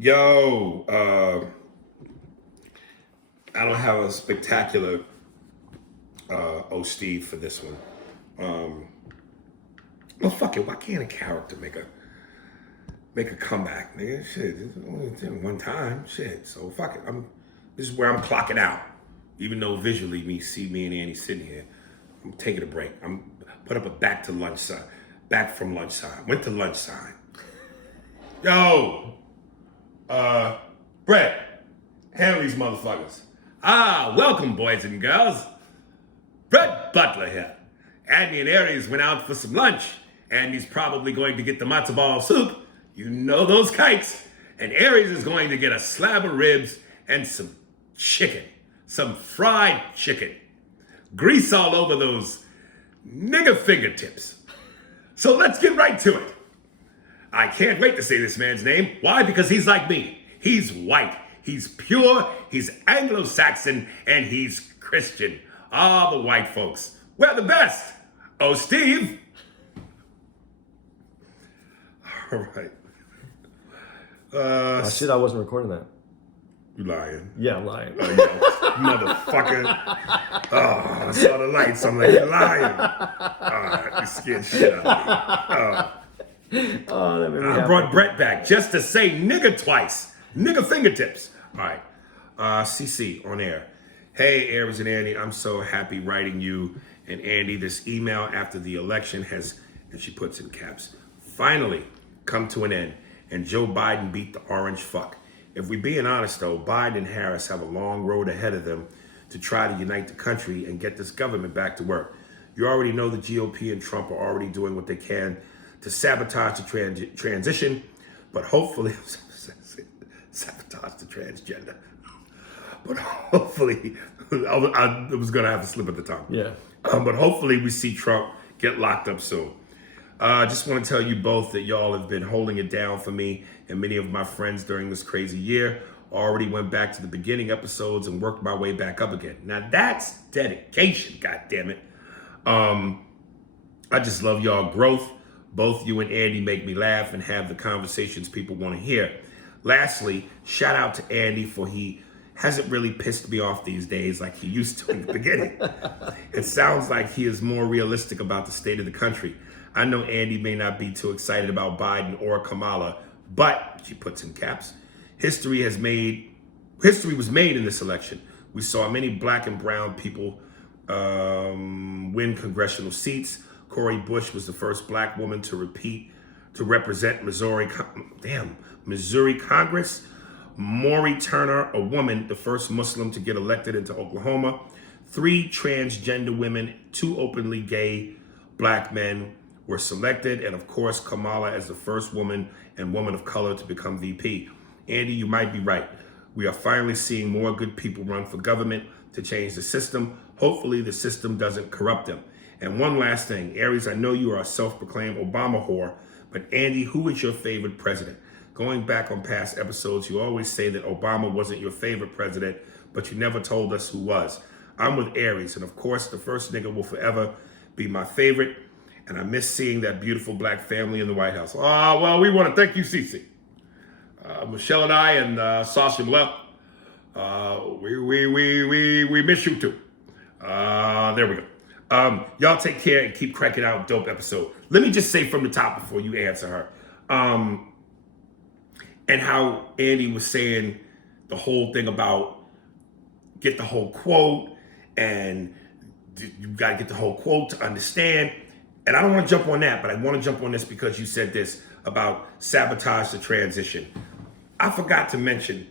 Yo, I don't have a spectacular Steve for this one. Well, fuck it. Why can't a character make a comeback, nigga? Shit, it's only done one time. Shit. So fuck it. This is where I'm clocking out. Even though visually me and Annie sitting here, I'm taking a break. I'm put up a back from lunch sign. Went to lunch sign. Yo, Brett, handle these motherfuckers. Welcome, boys and girls. Brett Butler here. Andy and Aries went out for some lunch. Andy's probably going to get the matzo ball soup. You know those kikes. And Aries is going to get a slab of ribs and some chicken. Some fried chicken. Grease all over those nigger fingertips. So let's get right to it. I can't wait to say this man's name. Why? Because he's like me. He's white. He's pure. He's Anglo-Saxon. And he's Christian. All the white folks. We're the best. Oh, Steve. All right. Shit, I wasn't recording that. You lying. Yeah, I'm lying. Oh, no. Motherfucker. Oh, I saw the lights. I'm like, you're lying. You scared shit out of me. Oh, that made me I happy. brought Brett back just to say nigger twice. Nigger fingertips. All right. CC on air. Hey, Aries and Andy, I'm so happy writing you and Andy this email after the election has, and she puts in caps, finally come to an end, and Joe Biden beat the orange fuck. If we're being honest, though, Biden and Harris have a long road ahead of them to try to unite the country and get this government back to work. You already know the GOP and Trump are already doing what they can to sabotage the transition, but hopefully, sabotage the transgender. But hopefully, I was going to have to slip at the tongue. Yeah. But hopefully we see Trump get locked up soon. I just want to tell you both that y'all have been holding it down for me and many of my friends during this crazy year. Already went back to the beginning episodes and worked my way back up again. Now that's dedication, goddammit. I just love y'all growth. Both you and Andy make me laugh and have the conversations people want to hear. Lastly, shout out to Andy for he hasn't really pissed me off these days like he used to in the beginning. It sounds like he is more realistic about the state of the country. I know Andy may not be too excited about Biden or Kamala, but, she puts in caps, history was made in this election. We saw many black and brown people win congressional seats. Cori Bush was the first black woman to represent Missouri Congress. Maury Turner, a woman, the first Muslim to get elected into Oklahoma. 3 transgender women, 2 openly gay black men were selected. And of course, Kamala as the first woman and woman of color to become VP. Andy, you might be right. We are finally seeing more good people run for government to change the system. Hopefully the system doesn't corrupt them. And one last thing, Aries, I know you are a self-proclaimed Obama whore, but Andy, who is your favorite president? Going back on past episodes, you always say that Obama wasn't your favorite president, but you never told us who was. I'm with Aries, and of course, the first nigga will forever be my favorite, and I miss seeing that beautiful black family in the White House. Well, we want to thank you, Cece. Michelle and I and Sasha Miller, we miss you too. There we go. Y'all take care and keep cracking out dope episode. Let me just say from the top before you answer her. And how Andy was saying the whole thing about get the whole quote and you got to get the whole quote to understand. And I don't want to jump on that, but I want to jump on this because you said this about sabotage the transition. I forgot to mention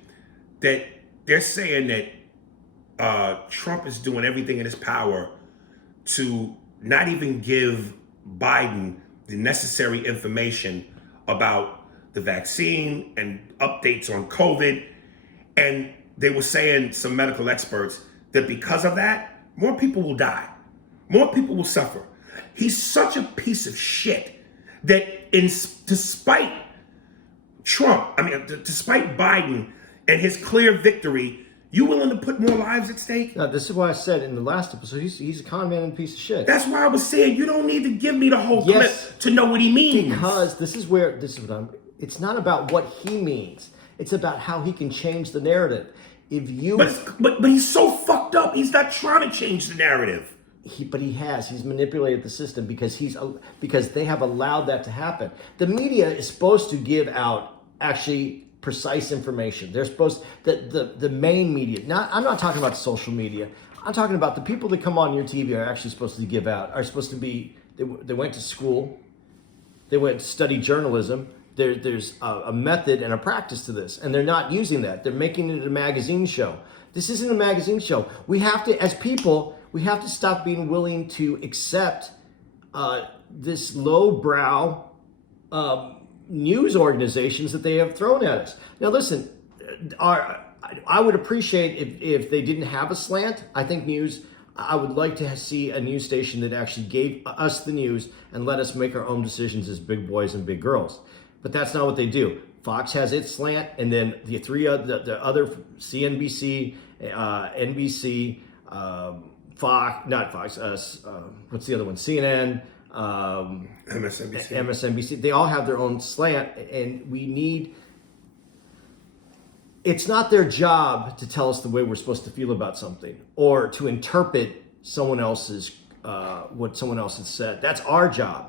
that they're saying that Trump is doing everything in his power to not even give Biden the necessary information about the vaccine and updates on COVID. And they were saying, some medical experts, that because of that, more people will die. More people will suffer. He's such a piece of shit that despite despite Biden and his clear victory, you willing to put more lives at stake? Now, this is why I said in the last episode, he's a con man and a piece of shit. That's why I was saying you don't need to give me the whole clip to know what he means. Because this is what it's not about what he means. It's about how he can change the narrative. If you, But he's so fucked up. He's not trying to change the narrative. but he has. He's manipulated the system because they have allowed that to happen. The media is supposed to give out actually precise information. They're supposed the main media. I'm not talking about social media. I'm talking about the people that come on your TV are actually supposed to give out. Are supposed to be. They went to school. They went to study journalism. There's a method and a practice to this, and they're not using that. They're making it a magazine show. This isn't a magazine show. We have to, as people, we have to stop being willing to accept this lowbrow news organizations that they have thrown at us. Now, listen, I would appreciate if they didn't have a slant. I think news. I would like to see a news station that actually gave us the news and let us make our own decisions as big boys and big girls. But that's not what they do. Fox has its slant, and then the other CNBC, NBC, Fox, not Fox. What's the other one? CNN, MSNBC. They all have their own slant, and we need. It's not their job to tell us the way we're supposed to feel about something or to interpret someone else's what someone else has said. That's our job.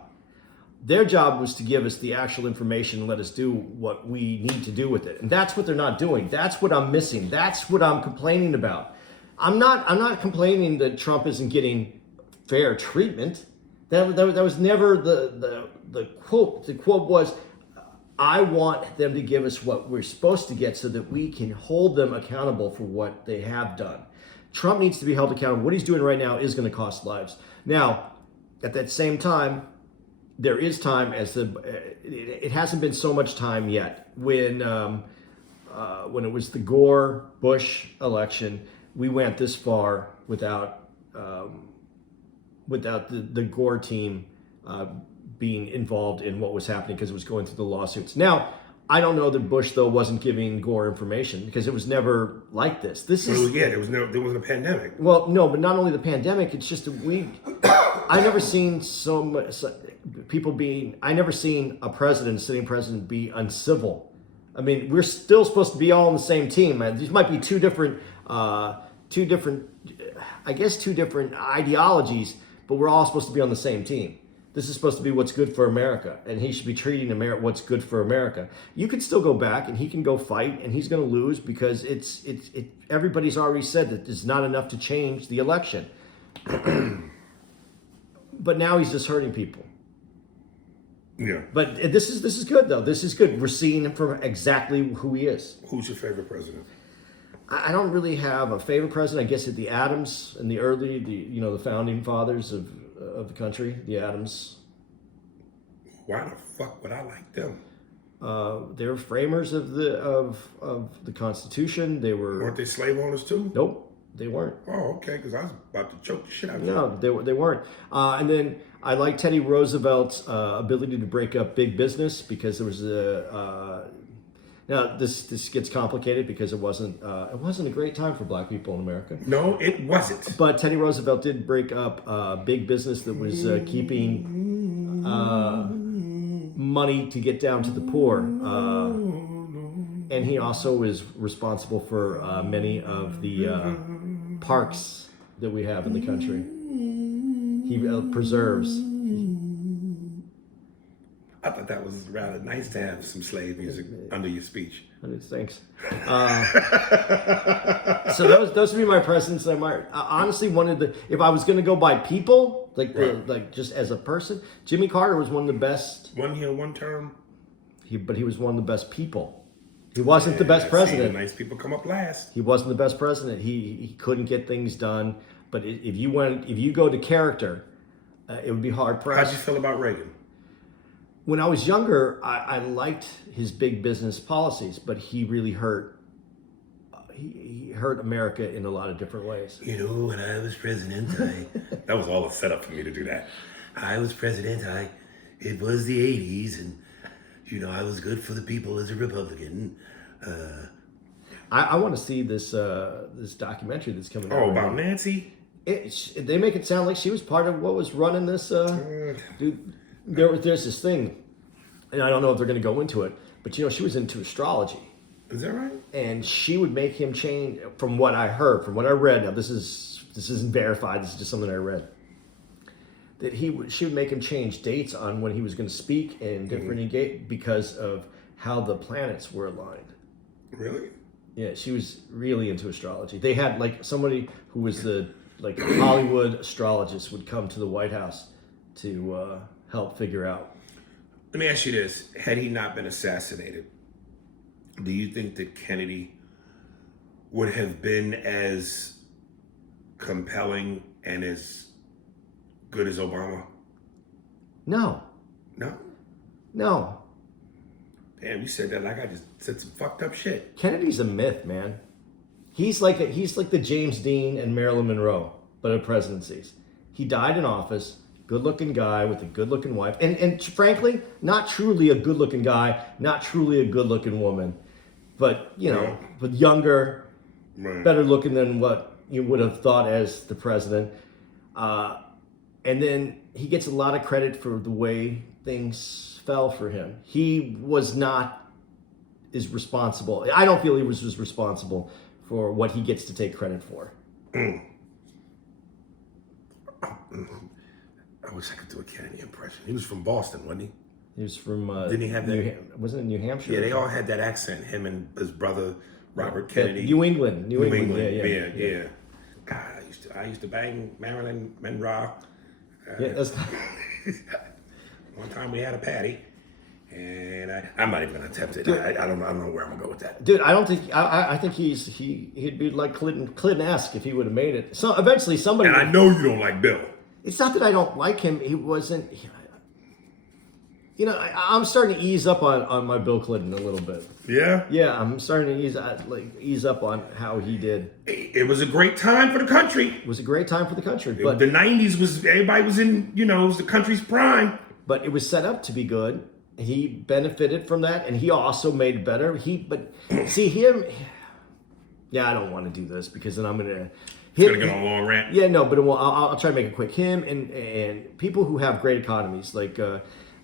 Their job was to give us the actual information and let us do what we need to do with it. And that's what they're not doing. That's what I'm missing. That's what I'm complaining about. I'm not complaining that Trump isn't getting fair treatment. That was never the quote. The quote was, I want them to give us what we're supposed to get so that we can hold them accountable for what they have done. Trump needs to be held accountable. What he's doing right now is going to cost lives. Now, at that same time, there is time it hasn't been so much time yet. When it was the Gore-Bush election, we went this far without the Gore team being involved in what was happening because it was going through the lawsuits. Now, I don't know that Bush though wasn't giving Gore information because it was never like this. There wasn't a pandemic. Well, no, but not only the pandemic. It's just I never seen so much people being. I never seen a sitting president, be uncivil. I mean, we're still supposed to be all on the same team. These might be two different ideologies, but we're all supposed to be on the same team. This is supposed to be what's good for America, and he should be treating what's good for America. You could still go back, and he can go fight, and he's going to lose because everybody's already said that it's not enough to change the election. But now he's just hurting people. Yeah. But this is good though. This is good. We're seeing him for exactly who he is. Who's your favorite president? I don't really have a favorite president. I guess the Adams and the founding fathers of the country, the Adams. Why the fuck would I like them? They were framers of the Constitution. Weren't they slave owners too? Nope, they weren't. Oh, okay. Because I was about to choke the shit out of them. No, they weren't. And then I like Teddy Roosevelt's ability to break up big business because there was now this gets complicated because it wasn't a great time for black people in America. No, it wasn't. But Teddy Roosevelt did break up big business that was keeping money to get down to the poor. And he also is responsible for many of the parks that we have in the country. He preserves. I thought that was rather nice to have some slave music under your speech. Thanks. So those would be my presidents. I honestly wanted if I was going to go by people, like just as a person, Jimmy Carter was one of the best. 1 year, 1 term. But he was one of the best people. He wasn't the best president. Nice people come up last. He wasn't the best president. He couldn't get things done. But if you go to character, it would be hard pressed. How'd you feel about Reagan? When I was younger, I liked his big business policies, but he really hurt. He hurt America in a lot of different ways. You know, when I was president, that was all a setup for me to do that. I was president. It was the '80s, and I was good for the people as a Republican. I want to see this documentary that's coming out. Oh, about Nancy? They make it sound like she was part of what was running this. Dude, there's this thing, and I don't know if they're going to go into it, but she was into astrology, Is that right? And she would make him change, from what I heard, from what I read. Now, this isn't verified. This is just something I read. That she would make him change dates on when he was going to speak and different because of how the planets were aligned. Really? Yeah, she was really into astrology. They had like somebody who was a Hollywood astrologist would come to the White House to help figure out. Let me ask you this: had he not been assassinated, do you think that Kennedy would have been as compelling and as good as Obama? No. No? No. Damn, you said that like I just said some fucked up shit. Kennedy's a myth, man. He's like the James Dean and Marilyn Monroe, but of presidencies. He died in office, good-looking guy with a good-looking wife, and frankly, not truly a good-looking guy, not truly a good-looking woman, but but younger, better looking than what you would have thought as the president. And then he gets a lot of credit for the way things fell for him. He was not as responsible. I don't feel he was as responsible for what he gets to take credit for. I wish I could do a Kennedy impression. He was from Boston, wasn't he? He was from. Didn't he have that? Wasn't it New Hampshire? Yeah, they all had that accent. Him and his brother Robert Kennedy. New England. Yeah. God, I used to bang Marilyn Monroe. That's One time we had a patty, and I'm not even gonna attempt it. I don't know where I'm gonna go with that. Dude, I don't think I think he'd be like Clinton-esque if he would have made it. So eventually somebody. And I know you don't like Bill. It's not that I don't like him. He wasn't. I'm starting to ease up on my Bill Clinton a little bit. Yeah. Yeah, I'm starting to ease up on how he did. It was a great time for the country. It was a great time for the country, but the '90s was everybody was in it was the country's prime. But it was set up to be good. He benefited from that, and he also made it better. See him. Yeah, I don't want to do this because then I'm gonna. It's gonna get on a long rant. Yeah, no, but I'll try to make it quick. Him and people who have great economies, like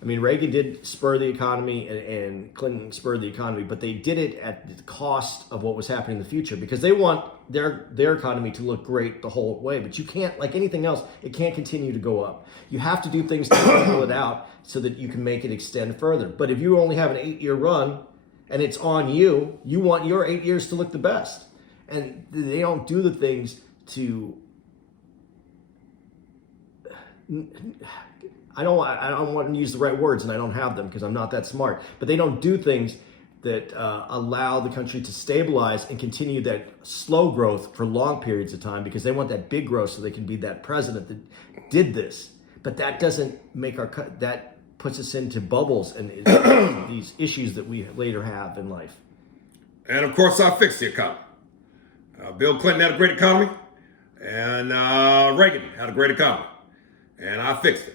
Reagan did spur the economy, and Clinton spurred the economy, but they did it at the cost of what was happening in the future because they want their economy to look great the whole way. But you can't, like anything else, it can't continue to go up. You have to do things to level it out so that you can make it extend further. But if you only have an 8-year run and it's on you, you want your 8 years to look the best, and they don't do the things to. I don't want to use the right words, and I don't have them because I'm not that smart. But they don't do things that allow the country to stabilize and continue that slow growth for long periods of time because they want that big growth so they can be that president that did this. But that doesn't make that puts us into bubbles and these issues that we later have in life. And of course, I fixed the economy. Bill Clinton had a great economy, and Reagan had a great economy, and I fixed it.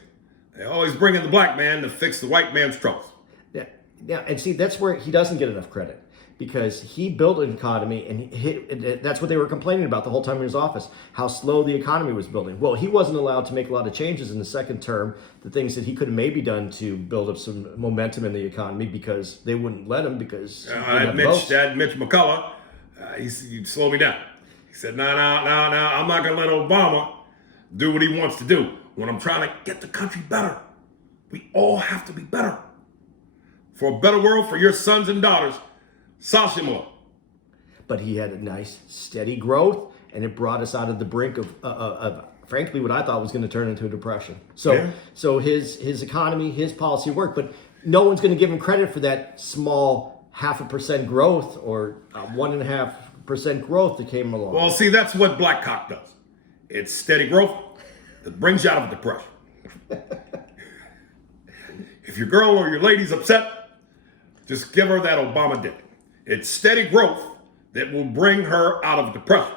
They always bring in the black man to fix the white man's troubles. Yeah, and see, that's where he doesn't get enough credit because he built an economy, and that's what they were complaining about the whole time in his office, how slow the economy was building. Well, he wasn't allowed to make a lot of changes in the second term, the things that he could have maybe done to build up some momentum in the economy because they wouldn't let him because Mitch McCullough, he slowed me down. He said, no, I'm not going to let Obama do what he wants to do. When I'm trying to get the country better, we all have to be better. For a better world for your sons and daughters, Sashimo. But he had a nice, steady growth, and it brought us out of the brink of frankly, what I thought was going to turn into a depression. So his economy, his policy worked, but no one's going to give him credit for that small 0.5% growth or 1.5% growth that came along. Well, see, that's what Black Cock does. It's steady growth that brings you out of a depression. If your girl or your lady's upset, just give her that Obama dick. It's steady growth that will bring her out of depression.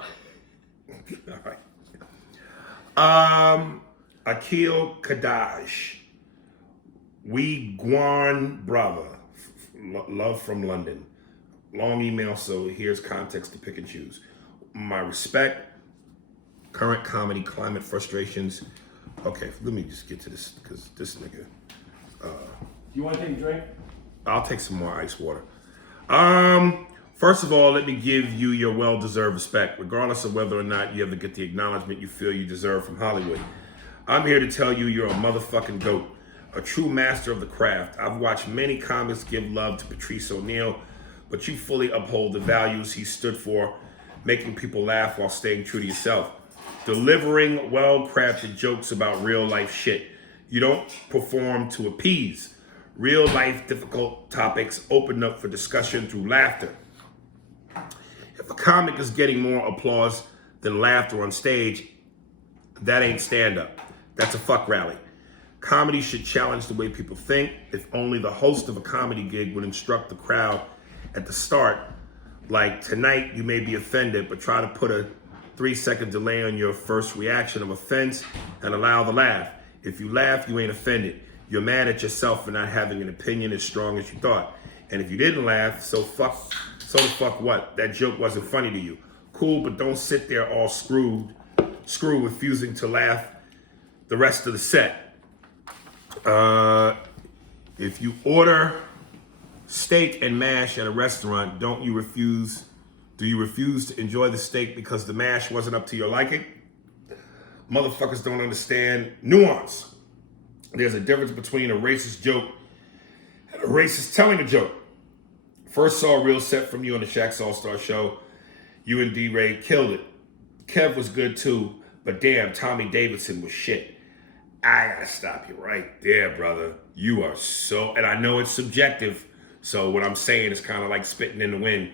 All right. Akil Kadash. We Guan Brava. Love from London. Long email, so here's context to pick and choose. My respect. Current comedy, climate frustrations. Okay, let me just get to this because this nigga. You want to take a drink? I'll take some more ice water. First of all, let me give you your well-deserved respect, regardless of whether or not you ever get the acknowledgement you feel you deserve from Hollywood. I'm here to tell you you're a motherfucking goat, a true master of the craft. I've watched many comics give love to Patrice O'Neal, but you fully uphold the values he stood for, making people laugh while staying true to yourself. Delivering well-crafted jokes about real-life shit. You don't perform to appease. Real-life difficult topics open up for discussion through laughter. If a comic is getting more applause than laughter on stage, that ain't stand-up. That's a fuck rally. Comedy should challenge the way people think. If only the host of a comedy gig would instruct the crowd at the start, like, tonight you may be offended, but try to put a 3-second delay on your first reaction of offense and allow the laugh. If you laugh, you ain't offended. You're mad at yourself for not having an opinion as strong as you thought. And if you didn't laugh, so the fuck what? That joke wasn't funny to you. Cool, but don't sit there all screwed, refusing to laugh the rest of the set. If you order steak and mash at a restaurant, do you refuse to enjoy the steak because the mash wasn't up to your liking? Motherfuckers don't understand nuance. There's a difference between a racist joke and a racist telling a joke. First saw a real set from you on the Shaq's All-Star show. You and D-Ray killed it. Kev was good too, but damn, Tommy Davidson was shit. I gotta stop you right there, brother. You are so, and I know it's subjective, so what I'm saying is kind of like spitting in the wind.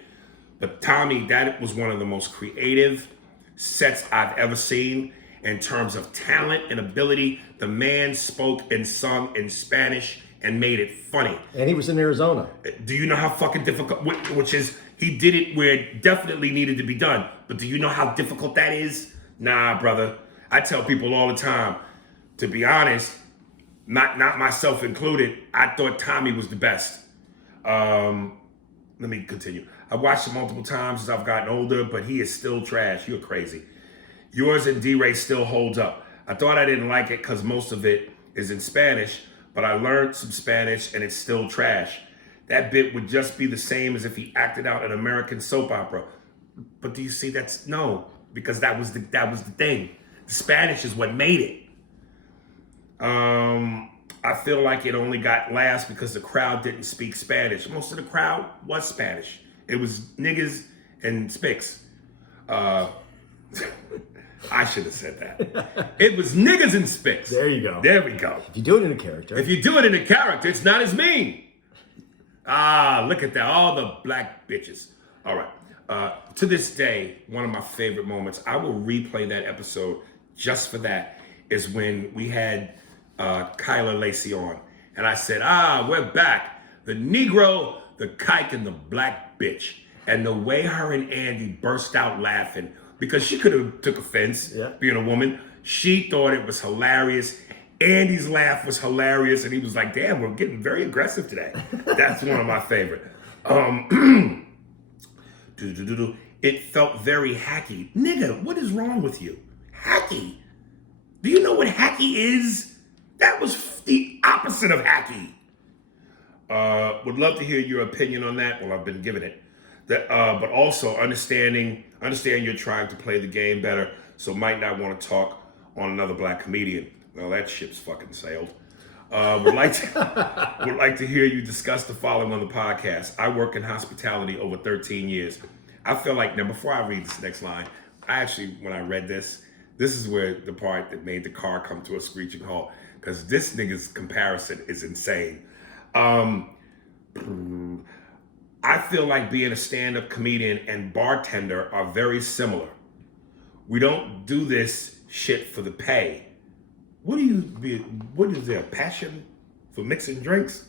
But Tommy, that was one of the most creative sets I've ever seen in terms of talent and ability. The man spoke and sung in Spanish and made it funny. And he was in Arizona. Do you know how fucking difficult, which is, he did it where it definitely needed to be done. But do you know how difficult that is? Nah, brother. I tell people all the time, to be honest, not myself included, I thought Tommy was the best. Let me continue. I've watched him multiple times as I've gotten older, but he is still trash. You're crazy. Yours and D-Ray still holds up. I thought I didn't like it because most of it is in Spanish, but I learned some Spanish and it's still trash. That bit would just be the same as if he acted out an American soap opera. But do you see no, because that was the thing. The Spanish is what made it. I feel like it only got laughs because the crowd didn't speak Spanish. Most of the crowd was Spanish. It was niggas and spics. I should have said that. It was niggas and spics. There you go. There we go. If you do it in a character. If you do it in a character, it's not as mean. Look at that. All the black bitches. All right. To this day, one of my favorite moments, I will replay that episode just for that, is when we had Kyla Lacey on. And I said, we're back. The Negro, the kike, and the black bitch. And the way her and Andy burst out laughing, because she could have took offense being a woman. She thought it was hilarious. Andy's laugh was hilarious. And he was like, damn, we're getting very aggressive today. That's one of my favorite. It felt very hacky. Nigga, what is wrong with you? Hacky? Do you know what hacky is? That was the opposite of hacky. Would love to hear your opinion on that. Well, I've been given it. But also understand you're trying to play the game better, so might not want to talk on another black comedian. Well, that ship's fucking sailed. Would like to hear you discuss the following on the podcast. I work in hospitality over 13 years. I feel like, now before I read this next line, when I read this is where the part that made the car come to a screeching halt, because this nigga's comparison is insane. I feel like being a stand-up comedian and bartender are very similar. We don't do this shit for the pay. What is there, passion for mixing drinks?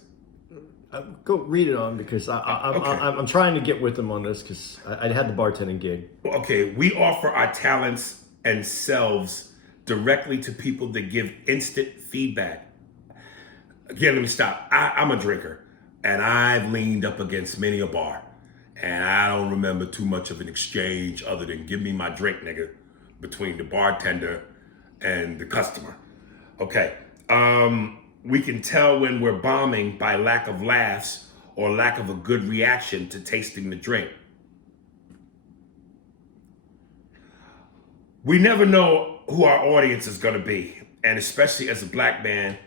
Go read it on, because I'm trying to get with them on this, because I had the bartending gig. Okay, we offer our talents and selves directly to people that give instant feedback. Again, let me stop. I'm a drinker. And I've leaned up against many a bar. And I don't remember too much of an exchange other than give me my drink, nigga, between the bartender and the customer. Okay. We can tell when we're bombing by lack of laughs or lack of a good reaction to tasting the drink. We never know who our audience is going to be. And especially as a black man,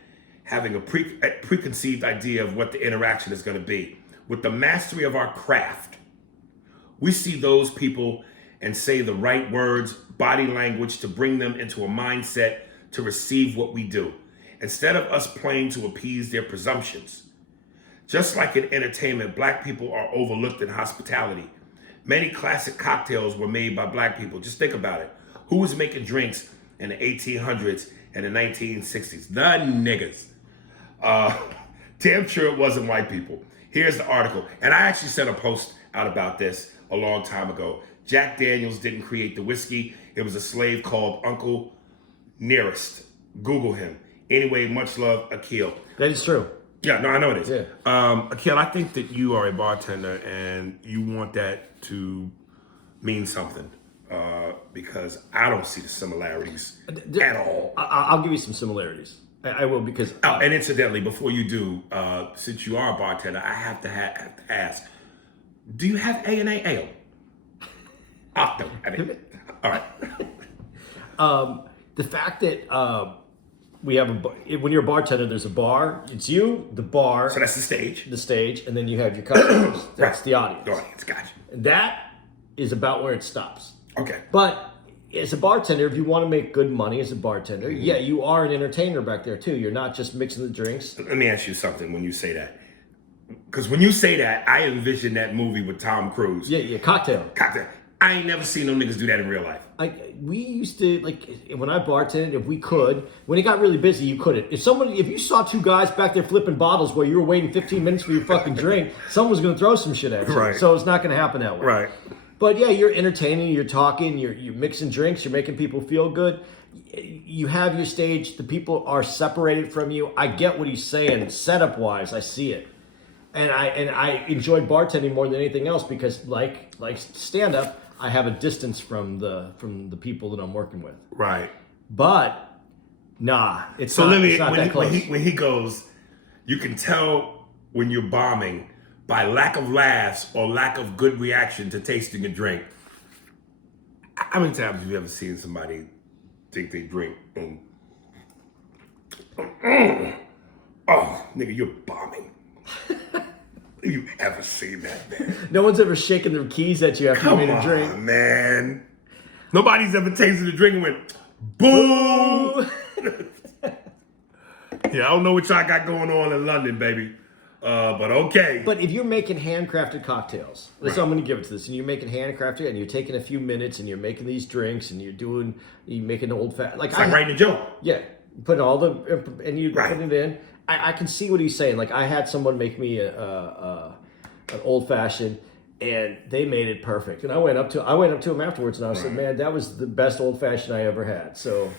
having a preconceived idea of what the interaction is going to be. With the mastery of our craft, we see those people and say the right words, body language to bring them into a mindset to receive what we do, instead of us playing to appease their presumptions. Just like in entertainment, black people are overlooked in hospitality. Many classic cocktails were made by black people. Just think about it. Who was making drinks in the 1800s and the 1960s? The niggas. Damn sure it wasn't white people. Here's the article. And I actually sent a post out about this a long time ago. Jack Daniels didn't create the whiskey. It was a slave called Uncle Nearest. Google him. Anyway, much love, Akil. That is true. Yeah, no, I know it is. Yeah. Akil, I think that you are a bartender and you want that to mean something because I don't see the similarities at all. I'll give you some similarities. I will because... and incidentally, before you do, since you are a bartender, I have to ask, do you have A&A ale? Octo. All right. The fact that we have when you're a bartender, there's a bar. It's you, the bar. So that's the stage. And then you have your customers. That's the audience. The audience, gotcha. That is about where it stops. Okay. But as a bartender, if you want to make good money as a bartender, yeah, you are an entertainer back there too. You're not just mixing the drinks. Let me ask you something when you say that. Because when you say that, I envision that movie with Tom Cruise. Yeah, Cocktail. I ain't never seen no niggas do that in real life. We used to, like, when I bartended, if we could, when it got really busy, you couldn't. If you saw two guys back there flipping bottles while you were waiting 15 minutes for your fucking drink, someone was going to throw some shit at you. Right. So it's not going to happen that way. Right. But yeah, you're entertaining, you're talking, you're mixing drinks, you're making people feel good. You have your stage, the people are separated from you. I get what he's saying, setup wise, I see it. And I enjoyed bartending more than anything else because like stand up, I have a distance from the people that I'm working with. Right. But nah, it's not that close. When he goes, you can tell when you're bombing by lack of laughs or lack of good reaction to tasting a drink. How many times have you ever seen somebody think they drink and oh, nigga, you're bombing. Have you ever seen that, man? No one's ever shaken their keys at you after you made a drink. Come on, man. Nobody's ever tasted a drink and went, boo! Yeah, I don't know what y'all got going on in London, baby. But okay. But if you're making handcrafted cocktails, so I'm going to give it to this, and you're making handcrafted, and you're taking a few minutes, and you're making these drinks, and you're making old fat, it's like writing a joke. Yeah, putting all and you right. put it in. I can see what he's saying. Like I had someone make me an old fashioned, and they made it perfect. And I went up to him afterwards, and I said, "Man, that was the best old fashioned I ever had." So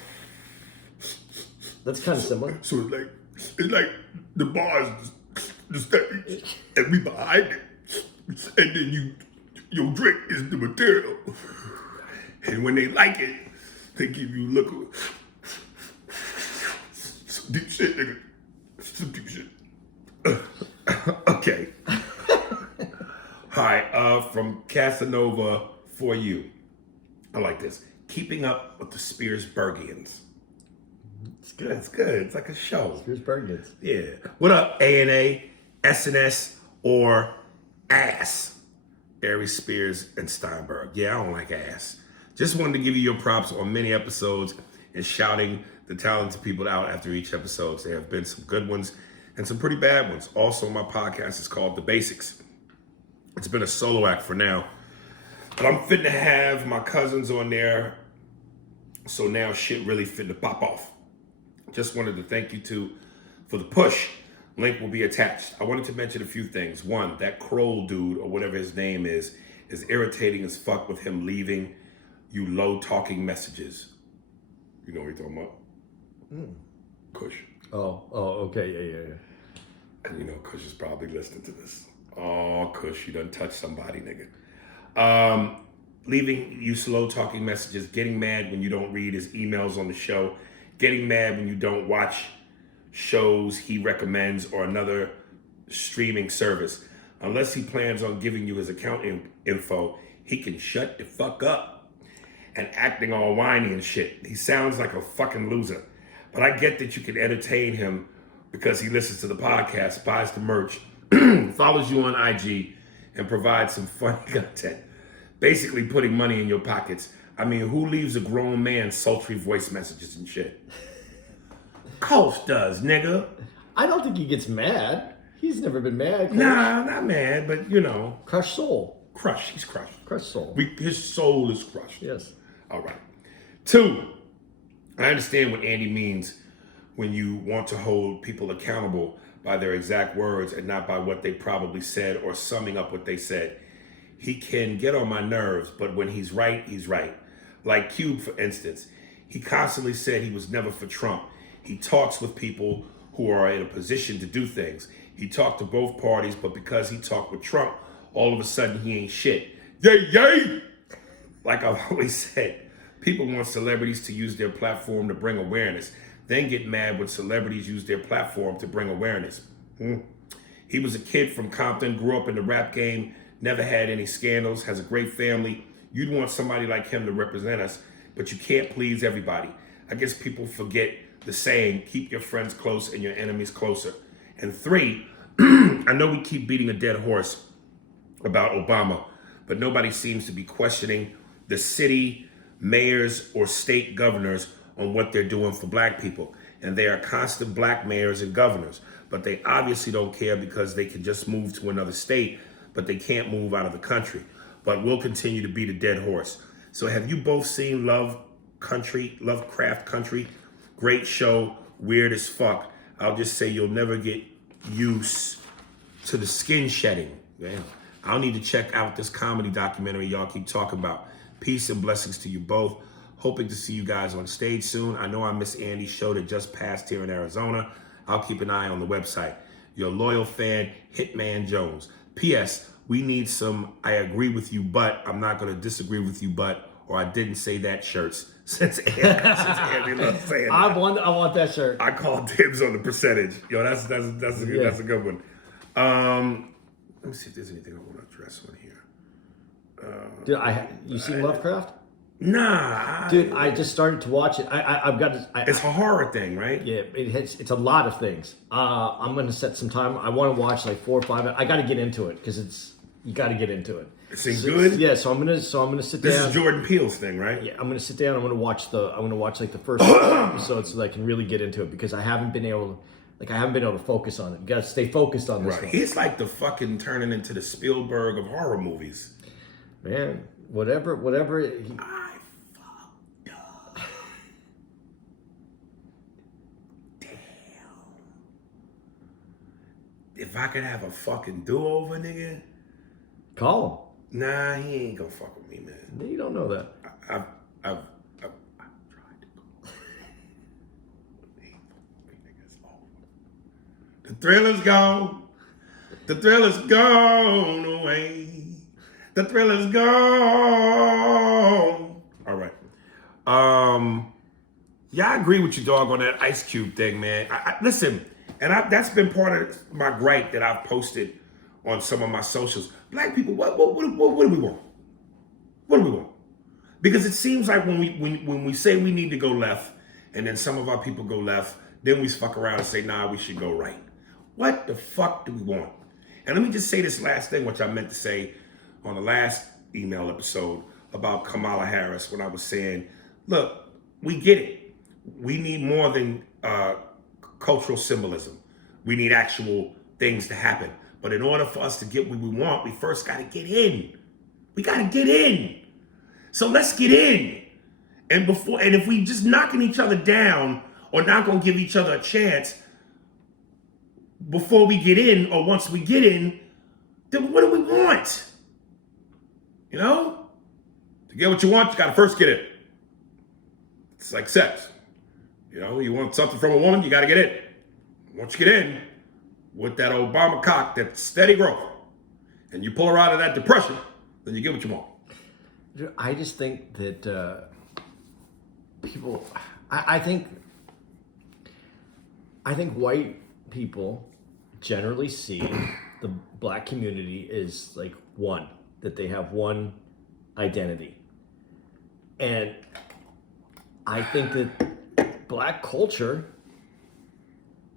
that's kind of similar. So it's like the bar is the stage, and we behind it, and then your drink is the material. And when they like it, they give you look some deep shit, nigga. Some deep shit. Okay. Hi, from Casanova for you. I like this. Keeping up with the Spearsburgians. It's good. It's good. It's like a show. Spearsburgians. Yeah. What up, A&A, SNS, or ass? Aries, Spears, and Steinberg. Yeah, I don't like ass. Just wanted to give you your props on many episodes and shouting the talented people out after each episode. There have been some good ones and some pretty bad ones. Also, my podcast is called The Basics. It's been a solo act for now, but I'm fitting to have my cousins on there, so now shit really fitting to pop off. Just wanted to thank you two for the push. Link will be attached. I wanted to mention a few things. One, that Kroll dude, or whatever his name is irritating as fuck with him leaving you low talking messages. You know what you're talking about? Kush. Oh, okay, yeah. And you know, Kush is probably listening to this. Oh, Kush, you done touched somebody, nigga. Leaving you slow talking messages, getting mad when you don't read his emails on the show, getting mad when you don't watch shows he recommends or another streaming service. Unless he plans on giving you his account info, he can shut the fuck up. and acting all whiny and shit. He sounds like a fucking loser. But I get that you can entertain him because he listens to the podcast, buys the merch, follows you on IG, and provides some funny content. Basically putting money in your pockets. I mean, who leaves a grown man sultry voice messages and shit? Coach does, nigga. I don't think he gets mad. He's never been mad. Coach. Nah, not mad, but you know. Crushed soul. Crushed. He's crushed. Crushed soul. His soul is crushed. Yes. All right. 2, I understand what Andy means when you want to hold people accountable by their exact words and not by what they probably said or summing up what they said. He can get on my nerves, but when he's right, he's right. Like Cube, for instance. He constantly said he was never for Trump. He talks with people who are in a position to do things. He talked to both parties, but because he talked with Trump, all of a sudden he ain't shit. Yay, yay! Like I've always said, people want celebrities to use their platform to bring awareness, then get mad when celebrities use their platform to bring awareness. He was a kid from Compton, grew up in the rap game, never had any scandals, has a great family. You'd want somebody like him to represent us, but you can't please everybody. I guess people forget the saying, keep your friends close and your enemies closer. And 3, I know we keep beating a dead horse about Obama, but nobody seems to be questioning the city, mayors, or state governors on what they're doing for black people. And they are constant black mayors and governors, but they obviously don't care because they can just move to another state, but they can't move out of the country. But we'll continue to beat a dead horse. So have you both seen Lovecraft Country? Great show, weird as fuck. I'll just say you'll never get used to the skin shedding. Damn. I'll need to check out this comedy documentary y'all keep talking about. Peace and blessings to you both. Hoping to see you guys on stage soon. I know I miss Andy's show that just passed here in Arizona. I'll keep an eye on the website. Your loyal fan, Hitman Jones. P.S. We need some I agree with you, but I'm not going to disagree with you, but, or I didn't say that shirts. Since Andy loves saying I that. want that shirt. I call dibs on the percentage. Yo, that's a good one. Let me see if there's anything I want to address on here. Dude, you seen Lovecraft? Nah. Dude, I just started to watch it. I've got to. It's a horror thing, right? Yeah, it's a lot of things. I'm gonna set some time. I want to watch like 4 or 5. I got to get into it because you got to get into it. It seems good. Yeah, so I'm gonna sit down. This is Jordan Peele's thing, right? Yeah, I'm gonna sit down. I'm gonna watch like the first episode so that I can really get into it because I haven't been able to focus on it. You gotta stay focused on this Right. one. He's like the fucking turning into the Spielberg of horror movies. Man, whatever. I fucked up. Damn. If I could have a fucking do-over, nigga. Call Nah, he ain't gonna fuck with me, man. him. You don't know that. I've tried to go. The thrill is gone. The thrill is gone away. The thrill is gone. All right. Yeah, I agree with you, dog, on that Ice Cube thing, man. Listen, and that's been part of my gripe that I've posted on some of my socials. Black people, what do we want? What do we want? Because it seems like when we say we need to go left, and then some of our people go left, then we fuck around and say, nah, we should go right. What the fuck do we want? And let me just say this last thing, which I meant to say on the last email episode about Kamala Harris, when I was saying, look, we get it. We need more than cultural symbolism. We need actual things to happen. But in order for us to get what we want, we first got to get in. We got to get in. So let's get in. And if we just knocking each other down or not going to give each other a chance before we get in or once we get in, then what do we want? You know? To get what you want, you got to first get it. It's like sex. You know, you want something from a woman, you got to get it. Once you get in, with that Obama cock, that steady growth, and you pull her out of that depression, then you get what you want. I just think that people, I think white people generally see the black community is like one, that they have one identity. And I think that black culture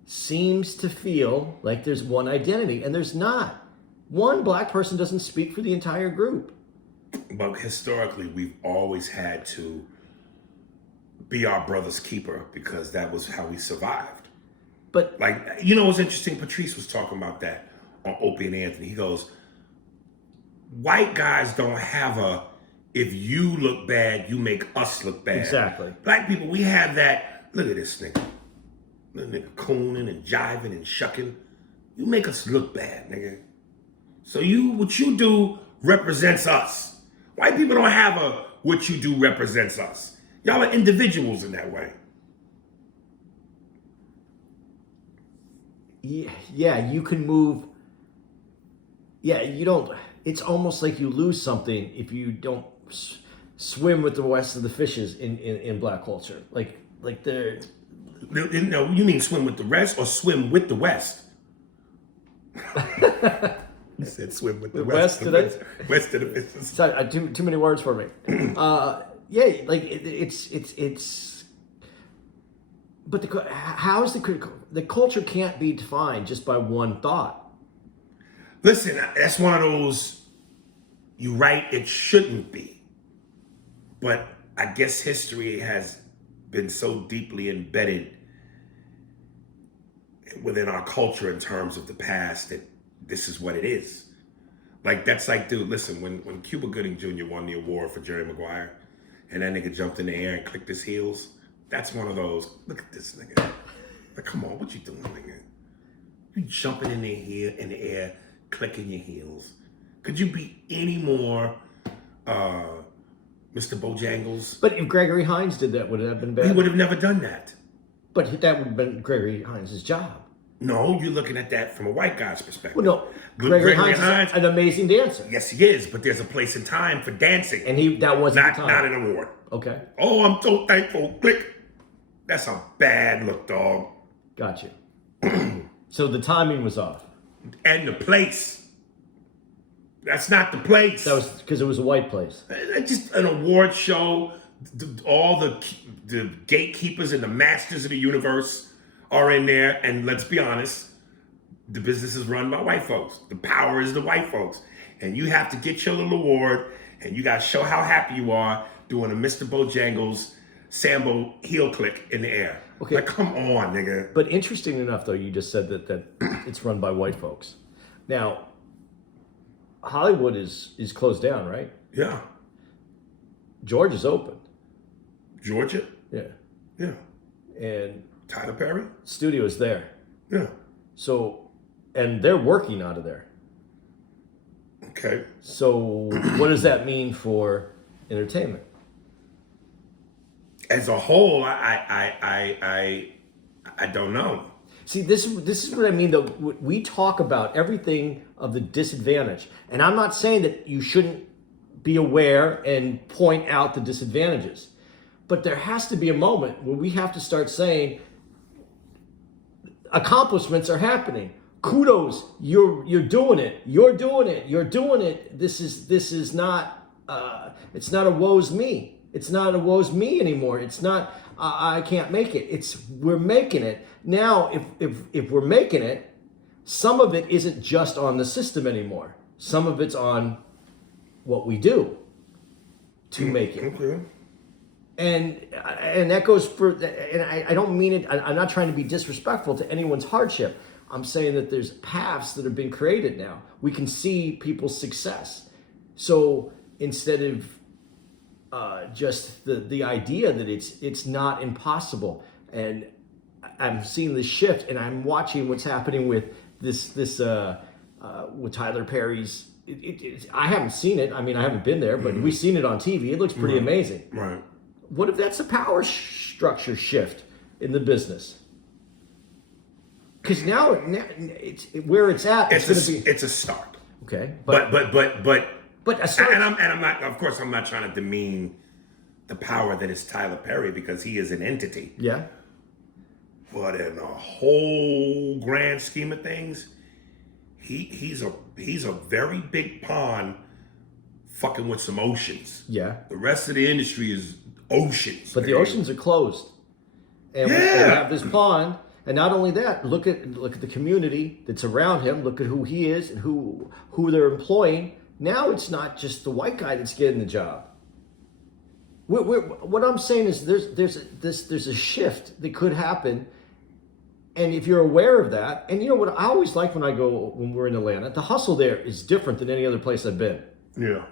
seems to feel like there's one identity, and there's not. One black person doesn't speak for the entire group. But historically, we've always had to be our brother's keeper because that was how we survived. But Like, you know what's interesting? Patrice was talking about that on Opie and Anthony. He goes, white guys don't have a, if you look bad, you make us look bad. Exactly. Black people, we have that, look at this nigga. Little nigga cooning and jiving and shucking. You make us look bad, nigga. So what you do represents us. White people don't have a, what you do represents us. Y'all are individuals in that way. yeah, you can move. Yeah, you don't. It's almost like you lose something if you don't swim with the rest of the fishes in black culture. Like they're. No, you mean swim with the rest or swim with the West? You said swim with the West today? West of the fishes. Sorry, too many words for me. Yeah, like it's. But how is the culture can't be defined just by one thought? Listen, that's one of those, you're right, it shouldn't be. But I guess history has been so deeply embedded within our culture in terms of the past that this is what it is. Like, that's like, dude, listen, when Cuba Gooding Jr. won the award for Jerry Maguire and that nigga jumped in the air and clicked his heels, that's one of those, look at this nigga. Like, come on, what you doing, nigga? You jumping in the air, clicking your heels. Could you be any more Mr. Bojangles? But if Gregory Hines did that, would it have been bad? He would have never done that. But that would have been Gregory Hines' job. No, you're looking at that from a white guy's perspective. Well, no, Gregory Hines is an amazing dancer. Yes, he is, but there's a place and time for dancing. And that wasn't not, the time. not an award. Okay. Oh, I'm so thankful. Click. That's a bad look, dog. Got you. So the timing was off. And the place. That's not the place. That was because it was a white place. It's just an award show. All the gatekeepers and the masters of the universe are in there. And let's be honest, the business is run by white folks. The power is the white folks. And you have to get your little award, and you got to show how happy you are doing a Mr. Bojangles Sambo heel click in the air. Okay. Like, come on, nigga. But interesting enough, though, you just said that it's run by white folks. Now, Hollywood is closed down, right? Yeah. Georgia's open. Georgia? Yeah. Yeah. And Tyler Perry? studio's there. Yeah. So, and they're working out of there. Okay. So, what does that mean for entertainment? As a whole, I don't know. See, this is what I mean, though. We talk about everything of the disadvantage. And I'm not saying that you shouldn't be aware and point out the disadvantages. But there has to be a moment where we have to start saying, accomplishments are happening. Kudos, you're doing it. You're doing it. You're doing it. This is not, it's not a woe's me. It's not a woe's me anymore. It's not, I can't make it. It's, we're making it. Now, if we're making it, some of it isn't just on the system anymore. Some of it's on what we do to make it. Okay. And that goes for, and I don't mean it, I'm not trying to be disrespectful to anyone's hardship. I'm saying that there's paths that have been created now. We can see people's success. So instead of just the idea that it's not impossible, and I'm seeing this shift, and I'm watching what's happening with this with Tyler Perry's. I haven't seen it. I mean, I haven't been there, but we've seen it on TV. It looks pretty amazing. Right. What if that's a power structure shift in the business? Because now it's where it's at. It's going to be. It's a start. Okay, But a start. and I'm not. Of course, I'm not trying to demean the power that is Tyler Perry, because he is an entity. Yeah. But in the whole grand scheme of things, he's a very big pawn fucking with some oceans. Yeah. The rest of the industry is oceans. But the oceans are closed. And we have this pond. And not only that, look at the community that's around him. Look at who he is and who they're employing. Now it's not just the white guy that's getting the job. What I'm saying is there's a shift that could happen. And if you're aware of that, and you know what I always like when we're in Atlanta, the hustle there is different than any other place I've been. Yeah.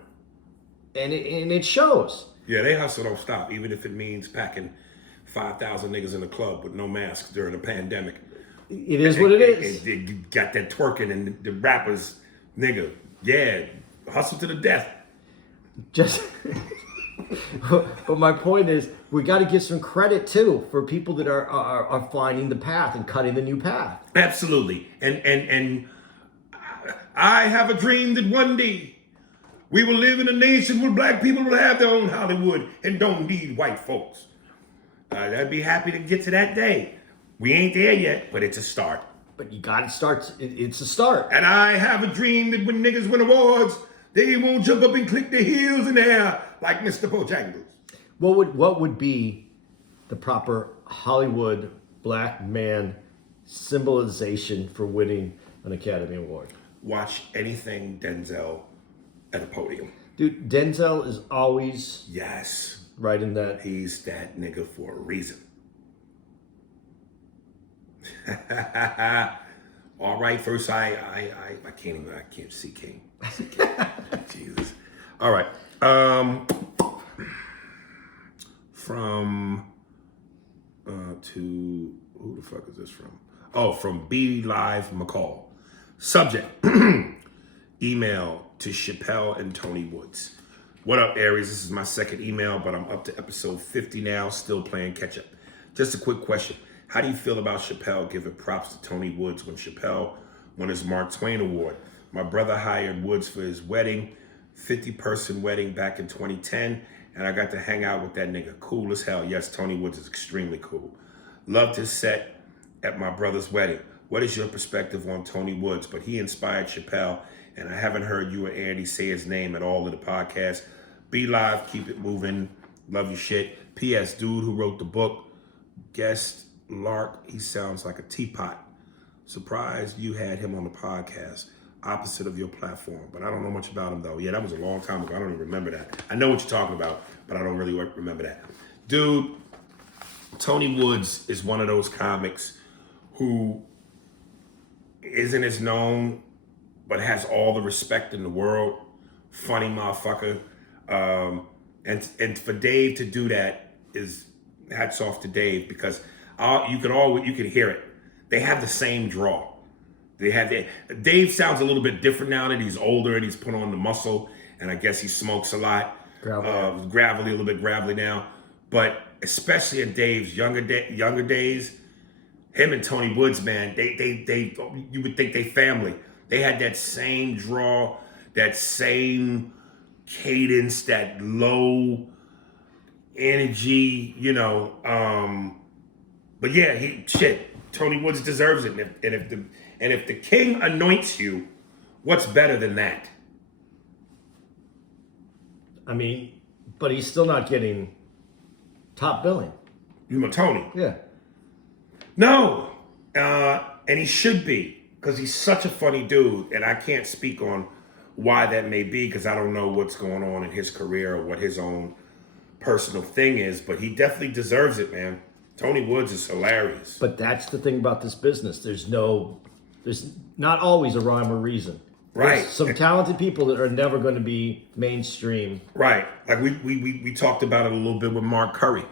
And it shows. Yeah, they hustle don't stop, even if it means packing 5,000 niggas in the club with no masks during a pandemic. It is what it is. They got that twerking and the rappers, nigga, yeah, hustle to the death. Just, but my point is, we got to give some credit too for people that are finding the path and cutting the new path. Absolutely, and I have a dream that one day we will live in a nation where black people will have their own Hollywood and don't need white folks. I'd be happy to get to that day. We ain't there yet, but it's a start. But you got to start. It's a start. And I have a dream that when niggas win awards, they won't jump up and click their heels in the air like Mr. Bojangles. What would be the proper Hollywood black man symbolization for winning an Academy Award? Watch anything Denzel at a podium. Dude, Denzel is always Yes. right in that. He's that nigga for a reason. All right, first I can't see King. Jesus. All right. From to who the fuck is this from? Oh, from B Live McCall. Subject: email to Chappelle and Tony Woods. What up, Aries? This is my second email, but I'm up to episode 50 now, still playing catch up. Just a quick question. How do you feel about Chappelle giving props to Tony Woods when Chappelle won his Mark Twain Award? My brother hired Woods for his wedding, 50-person wedding back in 2010, and I got to hang out with that nigga. Cool as hell. Yes, Tony Woods is extremely cool. Loved his set at my brother's wedding. What is your perspective on Tony Woods? But he inspired Chappelle, and I haven't heard you or Andy say his name at all in the podcast. Be live, keep it moving. Love your shit. P.S. Dude who wrote the book, guest Lark, he sounds like a teapot. Surprised you had him on the podcast, opposite of your platform. But I don't know much about him though. Yeah, that was a long time ago. I don't even remember that. I know what you're talking about, but I don't really remember that. Dude, Tony Woods is one of those comics who isn't as known, but has all the respect in the world. Funny motherfucker. And for Dave to do that is hats off to Dave, because you can hear it. They have the same draw. Dave sounds a little bit different now that he's older and he's put on the muscle, and I guess he smokes a lot. Gravelly, a little bit gravelly now. But especially in Dave's younger days, him and Tony Woods, man, they you would think they family. They had that same draw, that same cadence, that low energy, but yeah, Tony Woods deserves it. And if the king anoints you, what's better than that? I mean, but he's still not getting top billing. You know, Tony. Yeah. No, and he should be, because he's such a funny dude, and I can't speak on why that may be, because I don't know what's going on in his career or what his own personal thing is, but he definitely deserves it, man. Tony Woods is hilarious. But that's the thing about this business. There's not always a rhyme or reason. Right. There's some talented people that are never going to be mainstream. Right. Like we talked about it a little bit with Mark Curry.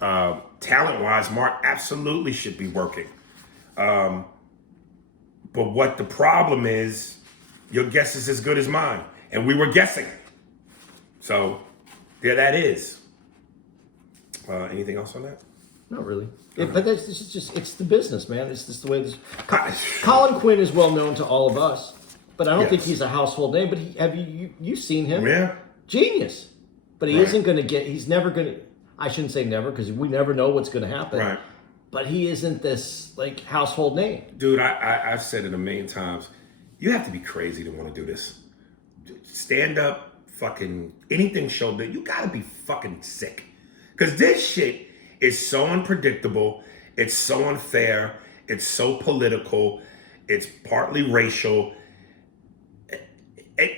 Talent-wise, Mark absolutely should be working. But what the problem is, your guess is as good as mine. And we were guessing. So, there that is. Anything else on that? Not really. But it's the business, man. It's just the way this. Colin Quinn is well known to all of us, but I don't think he's a household name. But have you seen him? Yeah. Genius. But he isn't going to get. He's never going to. I shouldn't say never, because we never know what's going to happen. Right. But he isn't this household name. Dude, I've said it a million times. You have to be crazy to want to do this. Stand up fucking anything show that you gotta be fucking sick. Because this shit is so unpredictable. It's so unfair. It's so political. It's partly racial.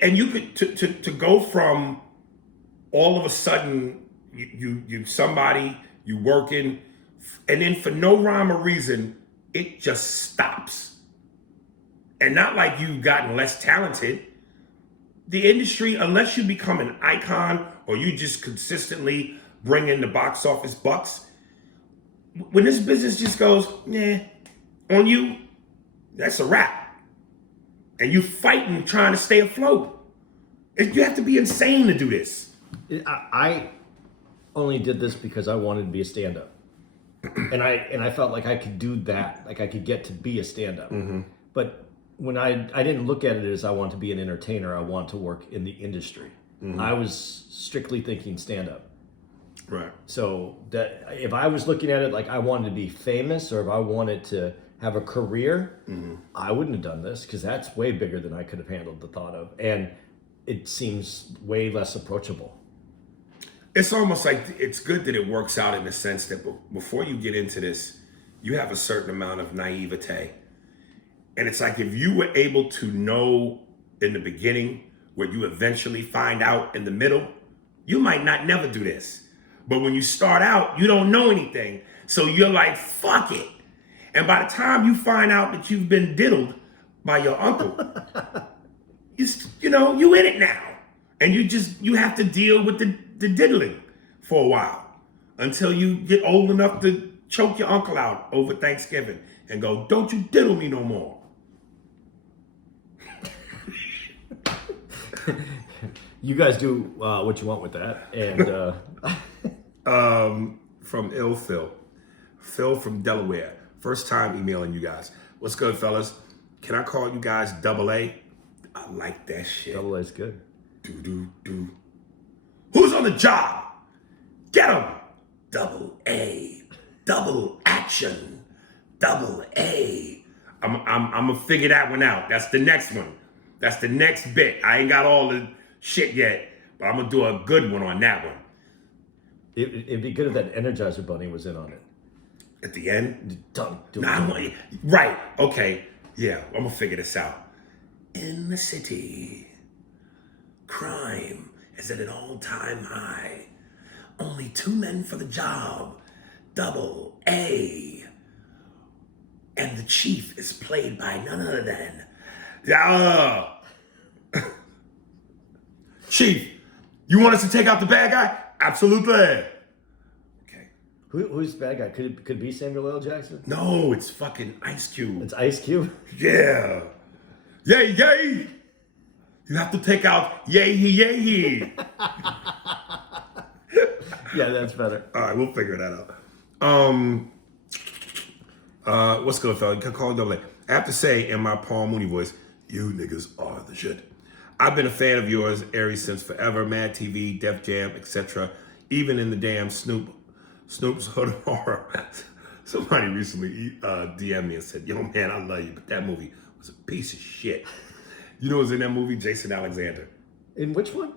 And you could to go from all of a sudden you somebody you working, and then for no rhyme or reason it just stops. And not like you've gotten less talented. The industry, unless you become an icon or you just consistently bring in the box office bucks, when this business just goes, nah, on you, that's a wrap. And you fighting, trying to stay afloat. You have to be insane to do this. I only did this because I wanted to be a stand-up. And I felt like I could do that, like I could get to be a stand-up. Mm-hmm. But when I didn't look at it as I want to be an entertainer, I want to work in the industry. Mm-hmm. I was strictly thinking stand-up. Right. So that if I was looking at it like I wanted to be famous, or if I wanted to have a career, mm-hmm. I wouldn't have done this, because that's way bigger than I could have handled the thought of. And it seems way less approachable. It's almost like it's good that it works out in the sense that before you get into this, you have a certain amount of naivete. And it's like if you were able to know in the beginning what you eventually find out in the middle, you might not never do this. But when you start out, you don't know anything. So you're like, fuck it. And by the time you find out that you've been diddled by your uncle, you in it now. And you have to deal with the diddling for a while until you get old enough to choke your uncle out over Thanksgiving and go, don't you diddle me no more. You guys do what you want with that. And from Phil from Delaware. First time emailing you guys. What's good, fellas? Can I call you guys Double A? I like that shit. Double A's good. Do. Who's on the job? Get him. Double A. Double action. Double A. I'm gonna figure that one out. That's the next one. That's the next bit. I ain't got all the shit yet, but I'm gonna do a good one on that one. It'd be good if that Energizer Bunny was in on it. At the end? Nah, right. Okay. Yeah, I'm gonna figure this out. In the city, crime is at an all-time high. Only 2 men for the job. Double A. And the chief is played by none other than... Chief, you want us to take out the bad guy? Absolutely. Okay. Who's the bad guy? Could it be Samuel L. Jackson? No, it's fucking Ice Cube. It's Ice Cube? Yeah. Yay. You have to take out yay. Yeah, that's better. All right, we'll figure that out. What's good, fella? You can call it Double A. I have to say in my Paul Mooney voice, you niggas are the shit. I've been a fan of yours, Aries, since forever. Mad TV, Def Jam, etc. Even in the damn Snoop's Hood of Horror. Somebody recently DM'd me and said, yo, man, I love you, but that movie was a piece of shit. You know who's in that movie? Jason Alexander. In which one?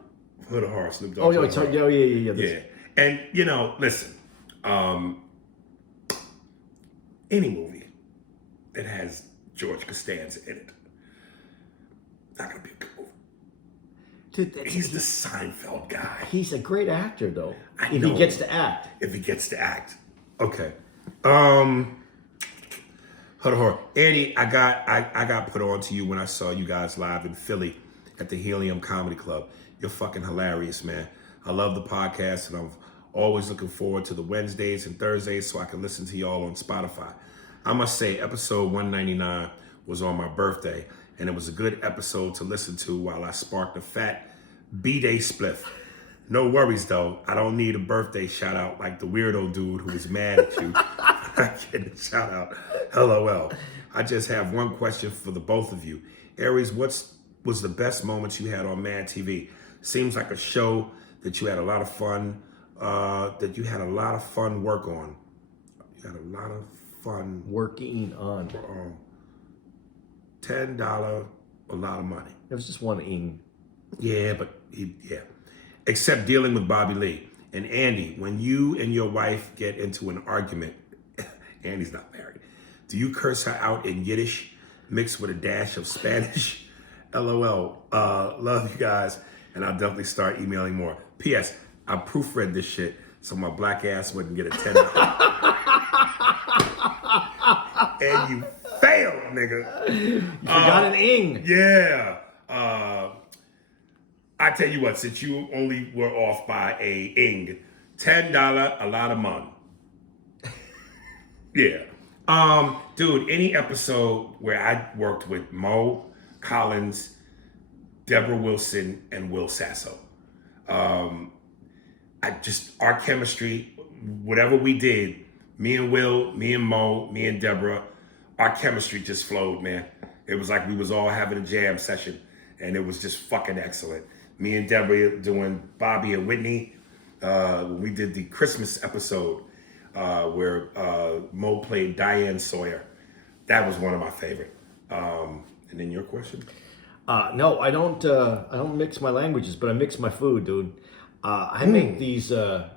Hood of Horror, Snoop Dogg. Oh, yeah. Yeah. And, listen, any movie that has George Costanza in it, not going to be a good movie. Dude, he's the Seinfeld guy. He's a great actor, though. If he gets to act. If he gets to act. Okay. Hood of Horror. Andy, I got put on to you when I saw you guys live in Philly at the Helium Comedy Club. You're fucking hilarious, man. I love the podcast, and I'm always looking forward to the Wednesdays and Thursdays so I can listen to y'all on Spotify. I must say, episode 199 was on my birthday, and it was a good episode to listen to while I sparked a fat B-Day spliff. No worries, though. I don't need a birthday shout-out like the weirdo dude who was mad at you. I get a shout-out. LOL. I just have one question for the both of you. Aries, what was the best moments you had on Mad TV? Seems like a show that you had a lot of fun, work on. You had a lot of fun. Working on. $10, a lot of money. It was just one ing. Yeah, but yeah. except dealing with Bobby Lee. And Andy, when you and your wife get into an argument, Andy's not married, do you curse her out in Yiddish mixed with a dash of Spanish? LOL. Love you guys, and I'll definitely start emailing more. P.S. I proofread this shit so my black ass wouldn't get a 10 out. And you failed, nigga. You forgot an ing. Yeah. I tell you what, since you only were off by a ing, $10, a lot of money. Yeah. Dude, any episode where I worked with Mo Collins, Deborah Wilson, and Will Sasso. Our chemistry, whatever we did, me and Will, me and Mo, me and Deborah, our chemistry just flowed, man. It was like we was all having a jam session, and it was just fucking excellent. Me and Deborah doing Bobby and Whitney. We did the Christmas episode where Mo played Diane Sawyer. That was one of my favorite. And then your question? No, I don't mix my languages, but I mix my food, dude. I make these. I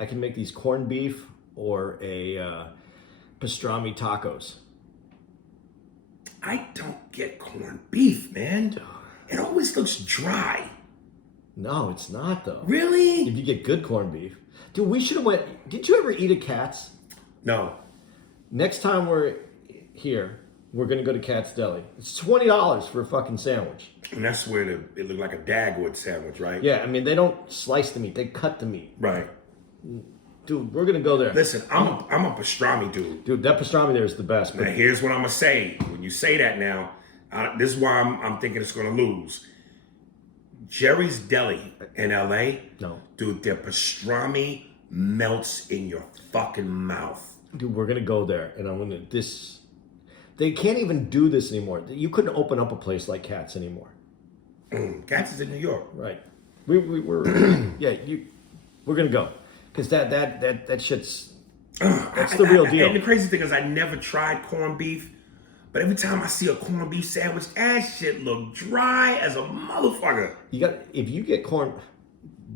can make these corned beef or a pastrami tacos. I don't get corned beef, man. It always looks dry. No, it's not though. Really? If you get good corned beef, dude, we should have went. Did you ever eat at Katz? No. Next time we're here, we're gonna go to Katz Deli. It's $20 for a fucking sandwich. And that's where it looked like a Dagwood sandwich, right? Yeah, I mean they don't slice the meat; they cut the meat. Right. Dude, we're gonna go there. Listen, I'm a pastrami dude. Dude, that pastrami there is the best. Now here's what I'm gonna say. When you say that now, this is why I'm thinking it's gonna lose. Jerry's Deli in LA. No. Dude, their pastrami melts in your fucking mouth. Dude, we're gonna go there, and I'm gonna They can't even do this anymore. You couldn't open up a place like Katz anymore. Katz is in New York. Right. We're we're gonna go because that shit's that's the real deal. And the crazy thing is, I never tried corned beef, but every time I see a corned beef sandwich, that shit look dry as a motherfucker. If you get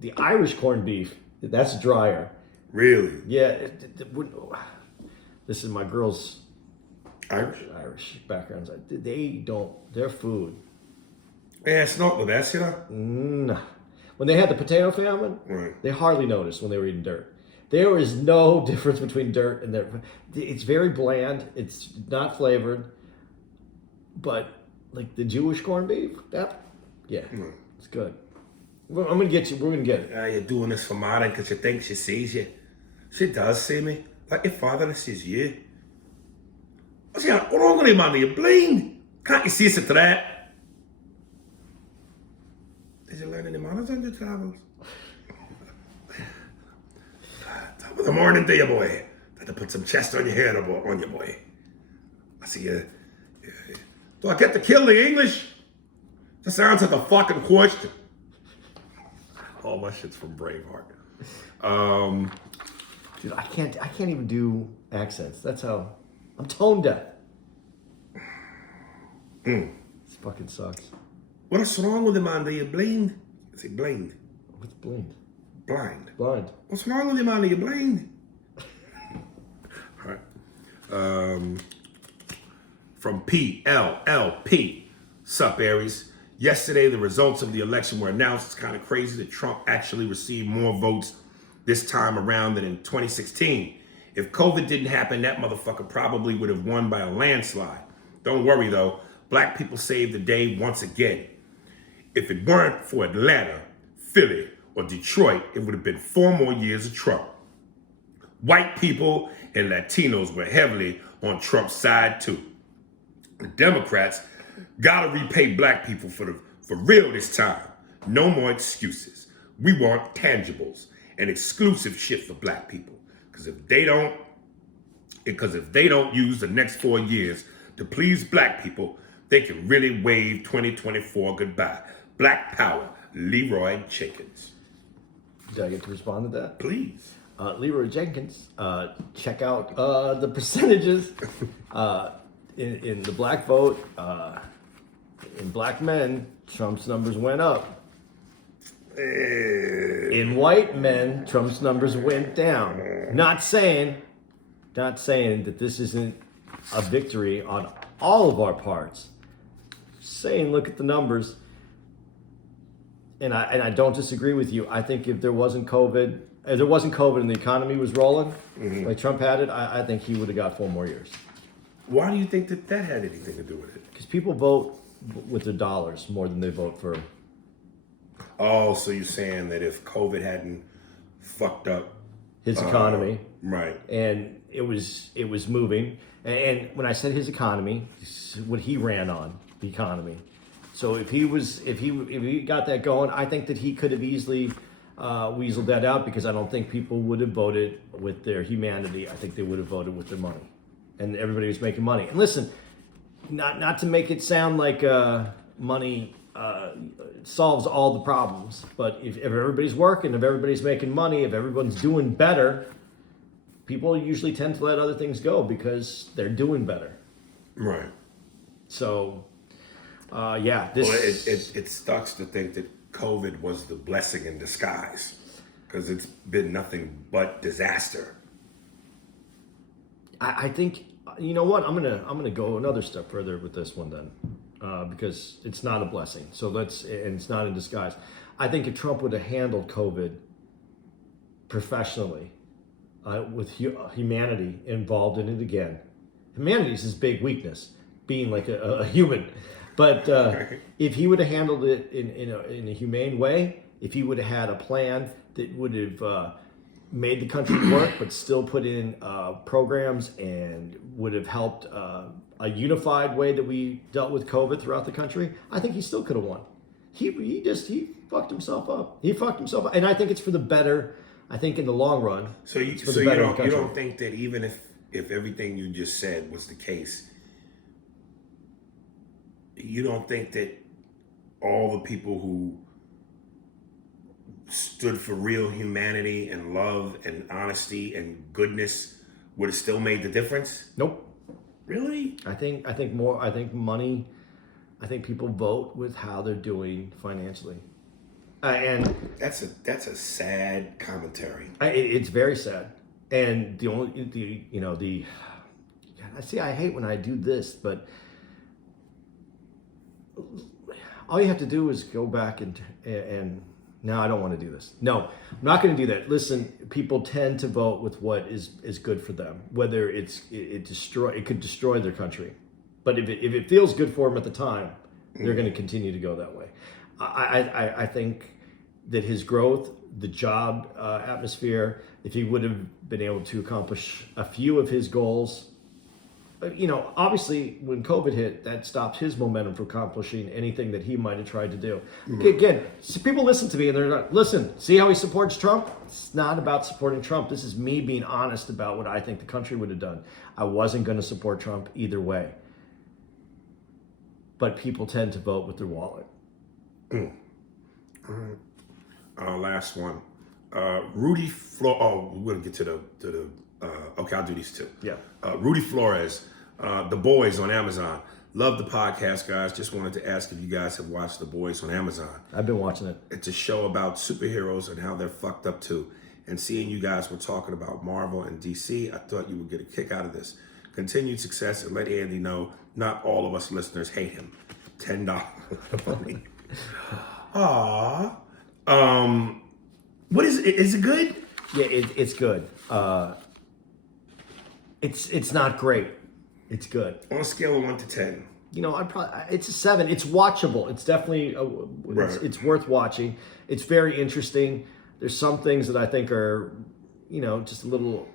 the Irish corned beef, that's drier. Really? Yeah. This is my girls' Irish backgrounds. Their food. Yeah, it's not the best, you know? No. When they had the potato famine, right, they hardly noticed when they were eating dirt. There is no difference between dirt and it's very bland. It's not flavored. But like the Jewish corned beef, it's good. I'm gonna get you. We're gonna get it. You're doing this for Martin because you think she sees you. She does see me. Like your father sees you. What's wrong with him, man? You're blind. Can't you see it to that? Did you learn any manners on your travels? Top of the morning to you, boy. Got to put some chest on your head, on your boy. I see you. Do I get to kill the English? Just answer the fucking question. All my shit's from Braveheart. Dude, I can't even do accents. That's how I'm tone deaf. This fucking sucks. What's wrong with him, man? Are you blind? Is he blind? What's blind? Blind. Blind. What's wrong with him, man? Are you blind? All right. From PLLP. Sup, Aries? Yesterday, the results of the election were announced. It's kind of crazy that Trump actually received more votes this time around than in 2016. If COVID didn't happen, that motherfucker probably would have won by a landslide. Don't worry, though. Black people saved the day once again. If it weren't for Atlanta, Philly, or Detroit, it would have been 4 more years of Trump. White people and Latinos were heavily on Trump's side, too. The Democrats gotta repay black people for real this time. No more excuses. We want tangibles and exclusive shit for black people. Because if they don't use the next 4 years to please black people, they can really wave 2024 goodbye. Black power, Leroy Jenkins. Did I get to respond to that? Please. Leroy Jenkins, check out the percentages in the black vote. In black men, Trump's numbers went up. In white men, Trump's numbers went down. Not saying that this isn't a victory on all of our parts. Saying, look at the numbers. And I don't disagree with you. I think if there wasn't COVID and the economy was rolling, like Trump had it, I think he would have got 4 more years. Why do you think that had anything to do with it? Because people vote with their dollars more than they vote for. Oh, so you're saying that if COVID hadn't fucked up His economy, right? And it was moving. And when I said his economy, what he ran on, the economy. So if he got that going, I think that he could have easily weaseled that out, because I don't think people would have voted with their humanity. I think they would have voted with their money, and everybody was making money. And listen, not to make it sound like money solves all the problems, but if everybody's working, if everybody's making money, if everyone's doing better, people usually tend to let other things go because they're doing better. Right. So, This. Well, it sucks to think that COVID was the blessing in disguise, because it's been nothing but disaster. I think, you know what? I'm gonna go another step further with this one then, because it's not a blessing. So and it's not in disguise. I think if Trump would have handled COVID professionally, with humanity involved in it again, humanity is his big weakness, being like a human. But if he would have handled it in a humane way, if he would have had a plan that would have made the country work, but still put in programs and would have helped a unified way that we dealt with COVID throughout the country, I think he still could have won. He fucked himself up. He fucked himself up, and I think it's for the better. I think in the long run. So you don't think that even if everything you just said was the case, you don't think that all the people who stood for real humanity and love and honesty and goodness would have still made the difference? Nope. Really? I think money. I think people vote with how they're doing financially, and that's a sad commentary. It's very sad. And I hate when I do this, but all you have to do is go back and no, I don't want to do this. No, I'm not going to do that. Listen, people tend to vote with what is good for them, whether it could destroy their country. But if it feels good for them at the time, they're going to continue to go that way. I think that his growth, the job atmosphere, if he would have been able to accomplish a few of his goals, obviously when COVID hit, that stopped his momentum from accomplishing anything that he might have tried to do. Mm-hmm. Again, so people listen to me and they're like, listen, see how he supports Trump? It's not about supporting Trump. This is me being honest about what I think the country would have done. I wasn't going to support Trump either way. But people tend to vote with their wallet. All right. Last one. Rudy Flores. Oh, we're going to get to the okay, I'll do these two. Yeah. Rudy Flores, The Boys on Amazon. Love the podcast, guys. Just wanted to ask if you guys have watched The Boys on Amazon. I've been watching it. It's a show about superheroes and how they're fucked up too. And seeing you guys were talking about Marvel and DC, I thought you would get a kick out of this. Continued success, and let Andy know not all of us listeners hate him. $10 money. Aww. What is it? Is it good? Yeah, it's good. It's not great. It's good. On a scale of 1 to 10. It's a 7. It's watchable. It's definitely it's worth watching. It's very interesting. There's some things that I think are, just a little.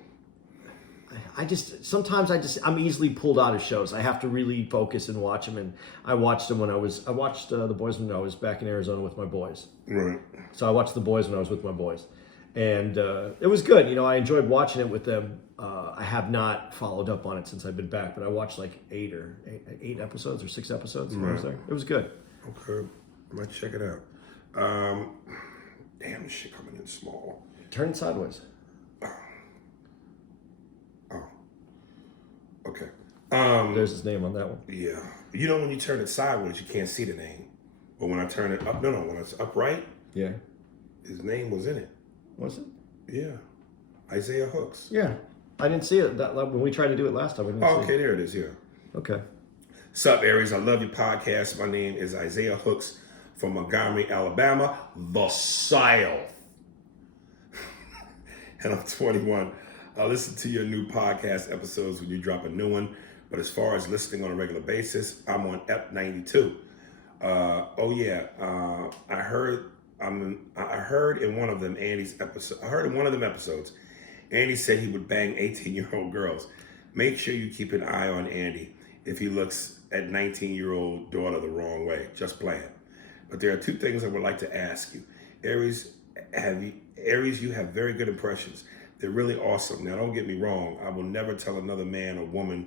I'm easily pulled out of shows. I have to really focus and watch them. And I watched them I watched The Boys when I was back in Arizona with my boys. Right. So I watched The Boys when I was with my boys. And it was good. I enjoyed watching it with them. I have not followed up on it since I've been back, but I watched like 8 episodes or 6 episodes when I was there. It was good. Okay. I might check it out. Damn, this shit coming in small. Turn it sideways. Okay. There's his name on that one. Yeah. When you turn it sideways, you can't see the name. But when I turn it up, when it's upright, yeah, His name was in it. Was it? Yeah. Isaiah Hooks. Yeah. I didn't see it when we tried to do it last time. We didn't Oh, see okay, it. there it is. Yeah. Okay. Sup, Aries? I love your podcast. My name is Isaiah Hooks from Montgomery, Alabama, the South. And I'm 21. I listen to your new podcast episodes when you drop a new one. But as far as listening on a regular basis, I'm on EP 92. I heard in one of them Andy's episode. I heard in one of them episodes, Andy said he would bang 18-year-old girls. Make sure you keep an eye on Andy if he looks at 19-year-old daughter the wrong way. Just playing. But there are two things I would like to ask you. Aries, you have very good impressions. They're really awesome. Now, don't get me wrong. I will never tell another man or woman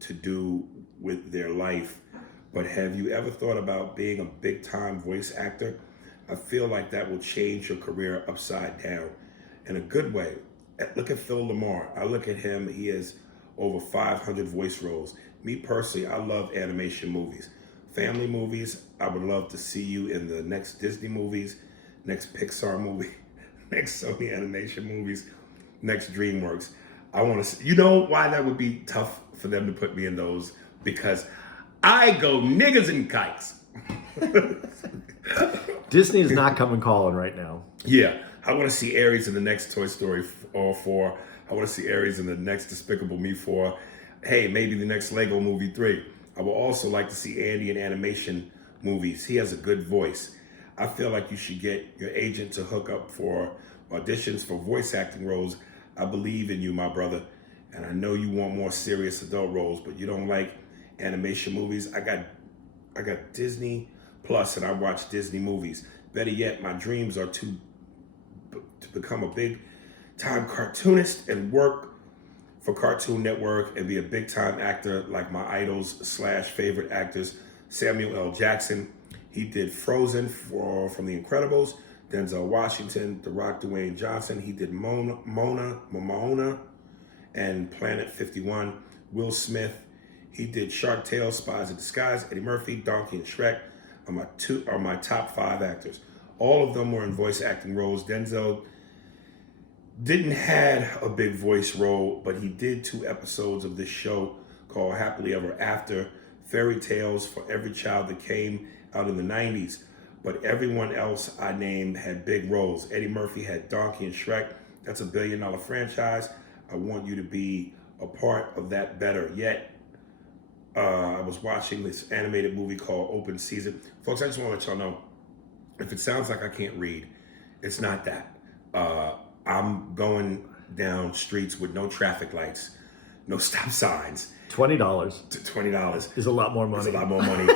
to do with their life. But have you ever thought about being a big-time voice actor? I feel like that will change your career upside down in a good way. Look at Phil Lamar. I look at him. He has over 500 voice roles. Me personally, I love animation movies. Family movies, I would love to see you in the next Disney movies, next Pixar movie, next Sony animation movies, next DreamWorks. I want to see, you know why that would be tough for them to put me in those? Because I go niggas and kites. Disney is not coming calling right now. Yeah, I want to see Aries in the next Toy Story 4. I want to see Aries in the next Despicable Me 4. Hey, maybe the next Lego Movie 3. I would also like to see Andy in animation movies. He has a good voice. I feel like you should get your agent to hook up for auditions for voice acting roles. I believe in you, my brother. And I know you want more serious adult roles, but you don't like animation movies. I got Disney Plus and I watch Disney movies. Better yet, my dreams are to become a big time cartoonist and work for Cartoon Network and be a big time actor like my idols / favorite actors, Samuel L. Jackson. He did Frozen from The Incredibles, Denzel Washington, The Rock, Dwayne Johnson. He did Moana, and Planet 51. Will Smith. He did Shark Tale, Spies in Disguise, Eddie Murphy, Donkey, and Shrek are my top 5 actors. All of them were in voice acting roles. Denzel didn't have a big voice role, but he did 2 episodes of this show called Happily Ever After, fairy tales for every child that came out in the 90s. But everyone else I named had big roles. Eddie Murphy had Donkey and Shrek. That's $1 billion franchise. I want you to be a part of that better yet. I was watching this animated movie called Open Season. Folks, I just want to let y'all know, if it sounds like I can't read, it's not that. I'm going down streets with no traffic lights, no stop signs. $20 $20 is a lot more money. It's a lot more money.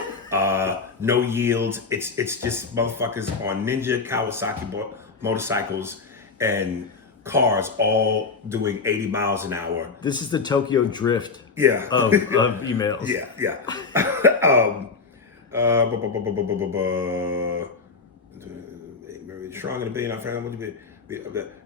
No yields. It's just motherfuckers on Ninja Kawasaki motorcycles and cars all doing 80 miles an hour. This is the Tokyo Drift Yeah. of emails. Yeah. Strong in a billion.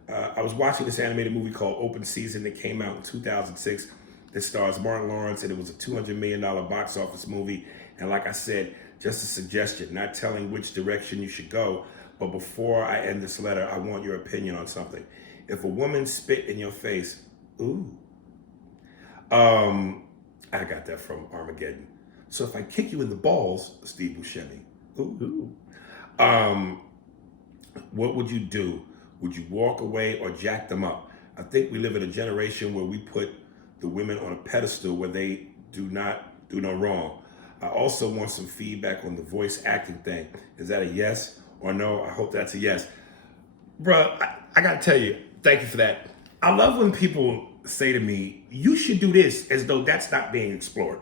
I was watching this animated movie called Open Season that came out in 2006 that stars Martin Lawrence, and it was a $200 million box office movie. And like I said, just a suggestion, not telling which direction you should go. But before I end this letter, I want your opinion on something. If a woman spit in your face, ooh. I got that from Armageddon. So if I kick you in the balls, Steve Buscemi, ooh. What would you do? Would you walk away or jack them up? I think we live in a generation where we put the women on a pedestal where they do not do no wrong. I also want some feedback on the voice acting thing. Is that a yes or no? I hope that's a yes. Bruh, I gotta tell you, thank you for that. I love when people say to me, you should do this, as though that's not being explored.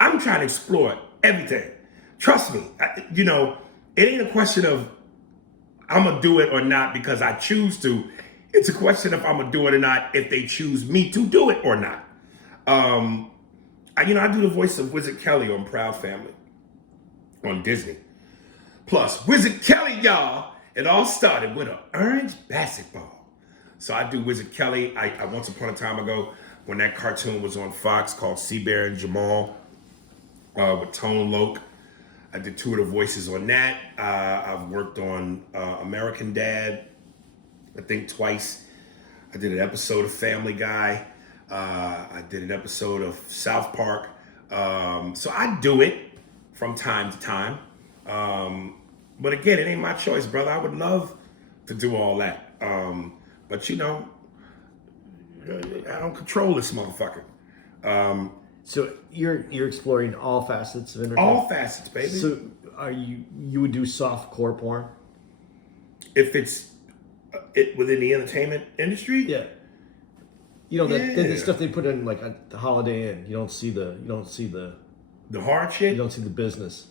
I'm trying to explore everything. Trust me, it ain't a question of I'm gonna do it or not because I choose to. It's a question of I'm gonna do it or not if they choose me to do it or not. I do the voice of Wizard Kelly on Proud Family on Disney. Plus, Wizard Kelly, y'all, it all started with an orange basketball. So I do Wizard Kelly. I once upon a time ago, when that cartoon was on Fox called Sea Bear and Jamal with Tone Loc, I did 2 of the voices on that. I've worked on American Dad, I think twice. I did an episode of Family Guy. I did an episode of South Park. So I do it from time to time. But again, it ain't my choice, brother. I would love to do all that. But you know, I don't control this motherfucker. So you're exploring all facets of entertainment? All facets, baby. So are you would do soft core porn? If it's within the entertainment industry? Yeah. You know, the stuff they put in like at the Holiday Inn. You don't see the The hard shit? you don't see the business.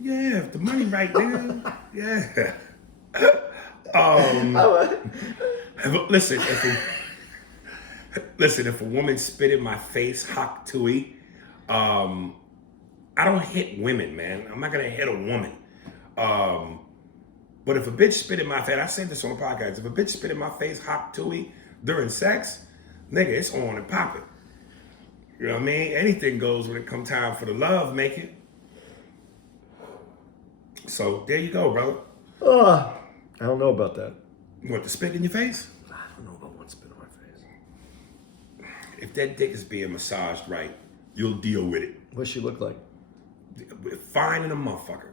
Yeah, if the money right, nigga. Yeah. Listen, if a woman spit in my face, hak tui, I don't hit women, man. I'm not gonna hit a woman. But if a bitch spit in my face, I said this on the podcast, if a bitch spit in my face, hak tui, during sex, nigga, it's on and popping. You know what I mean? Anything goes when it come time for the love making. So there you go, brother. I don't know about that. You want the spit in your face? I don't know about one spit on my face. If that dick is being massaged right, you'll deal with it. What she look like? Fine in a motherfucker.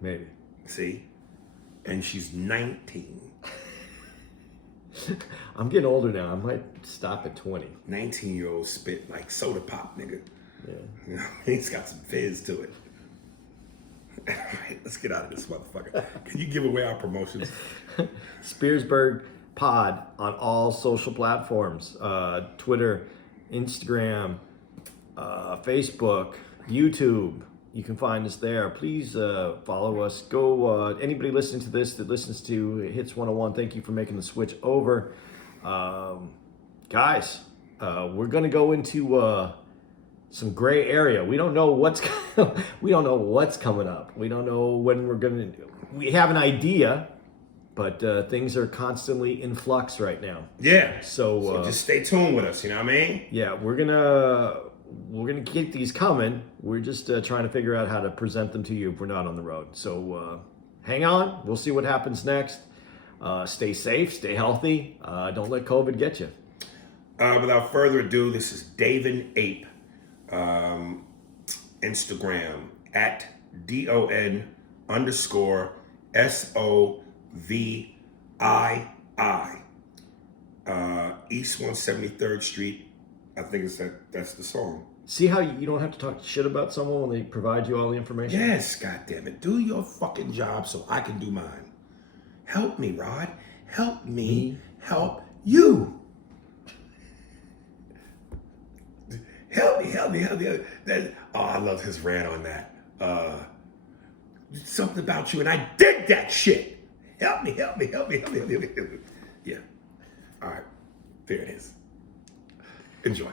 Maybe. See? And she's 19. I'm getting older now. I might stop at 20. 19-year-old spit like soda pop, nigga. Yeah. You know, he's got some fizz to it. All right, let's get out of this motherfucker. Can you give away our promotions? Spearsburg Pod on all social platforms. Twitter, Instagram, Facebook, YouTube. You can find us there. Please follow us. Go. Anybody listening to this that listens to Hits 101, thank you for making the switch over. Guys, we're going to go into some gray area. We don't know what's coming up. We don't know when we're going to. We have an idea, but things are constantly in flux right now. Yeah. So just stay tuned with us. You know what I mean? Yeah, we're gonna keep these coming. We're just trying to figure out how to present them to you if we're not on the road. So hang on. We'll see what happens next. Stay safe. Stay healthy. Don't let COVID get you. Without further ado, this is David Ape. Instagram at DON_SOVII. East 173rd Street. I think that's the song. See how you don't have to talk shit about someone when they provide you all the information? Yes, goddammit. Do your fucking job so I can do mine. Help me, Rod. Help me help you. Help me. I love his rant on that. Something about you, and I did that shit. Help me. Yeah. All right. There it is. Enjoy.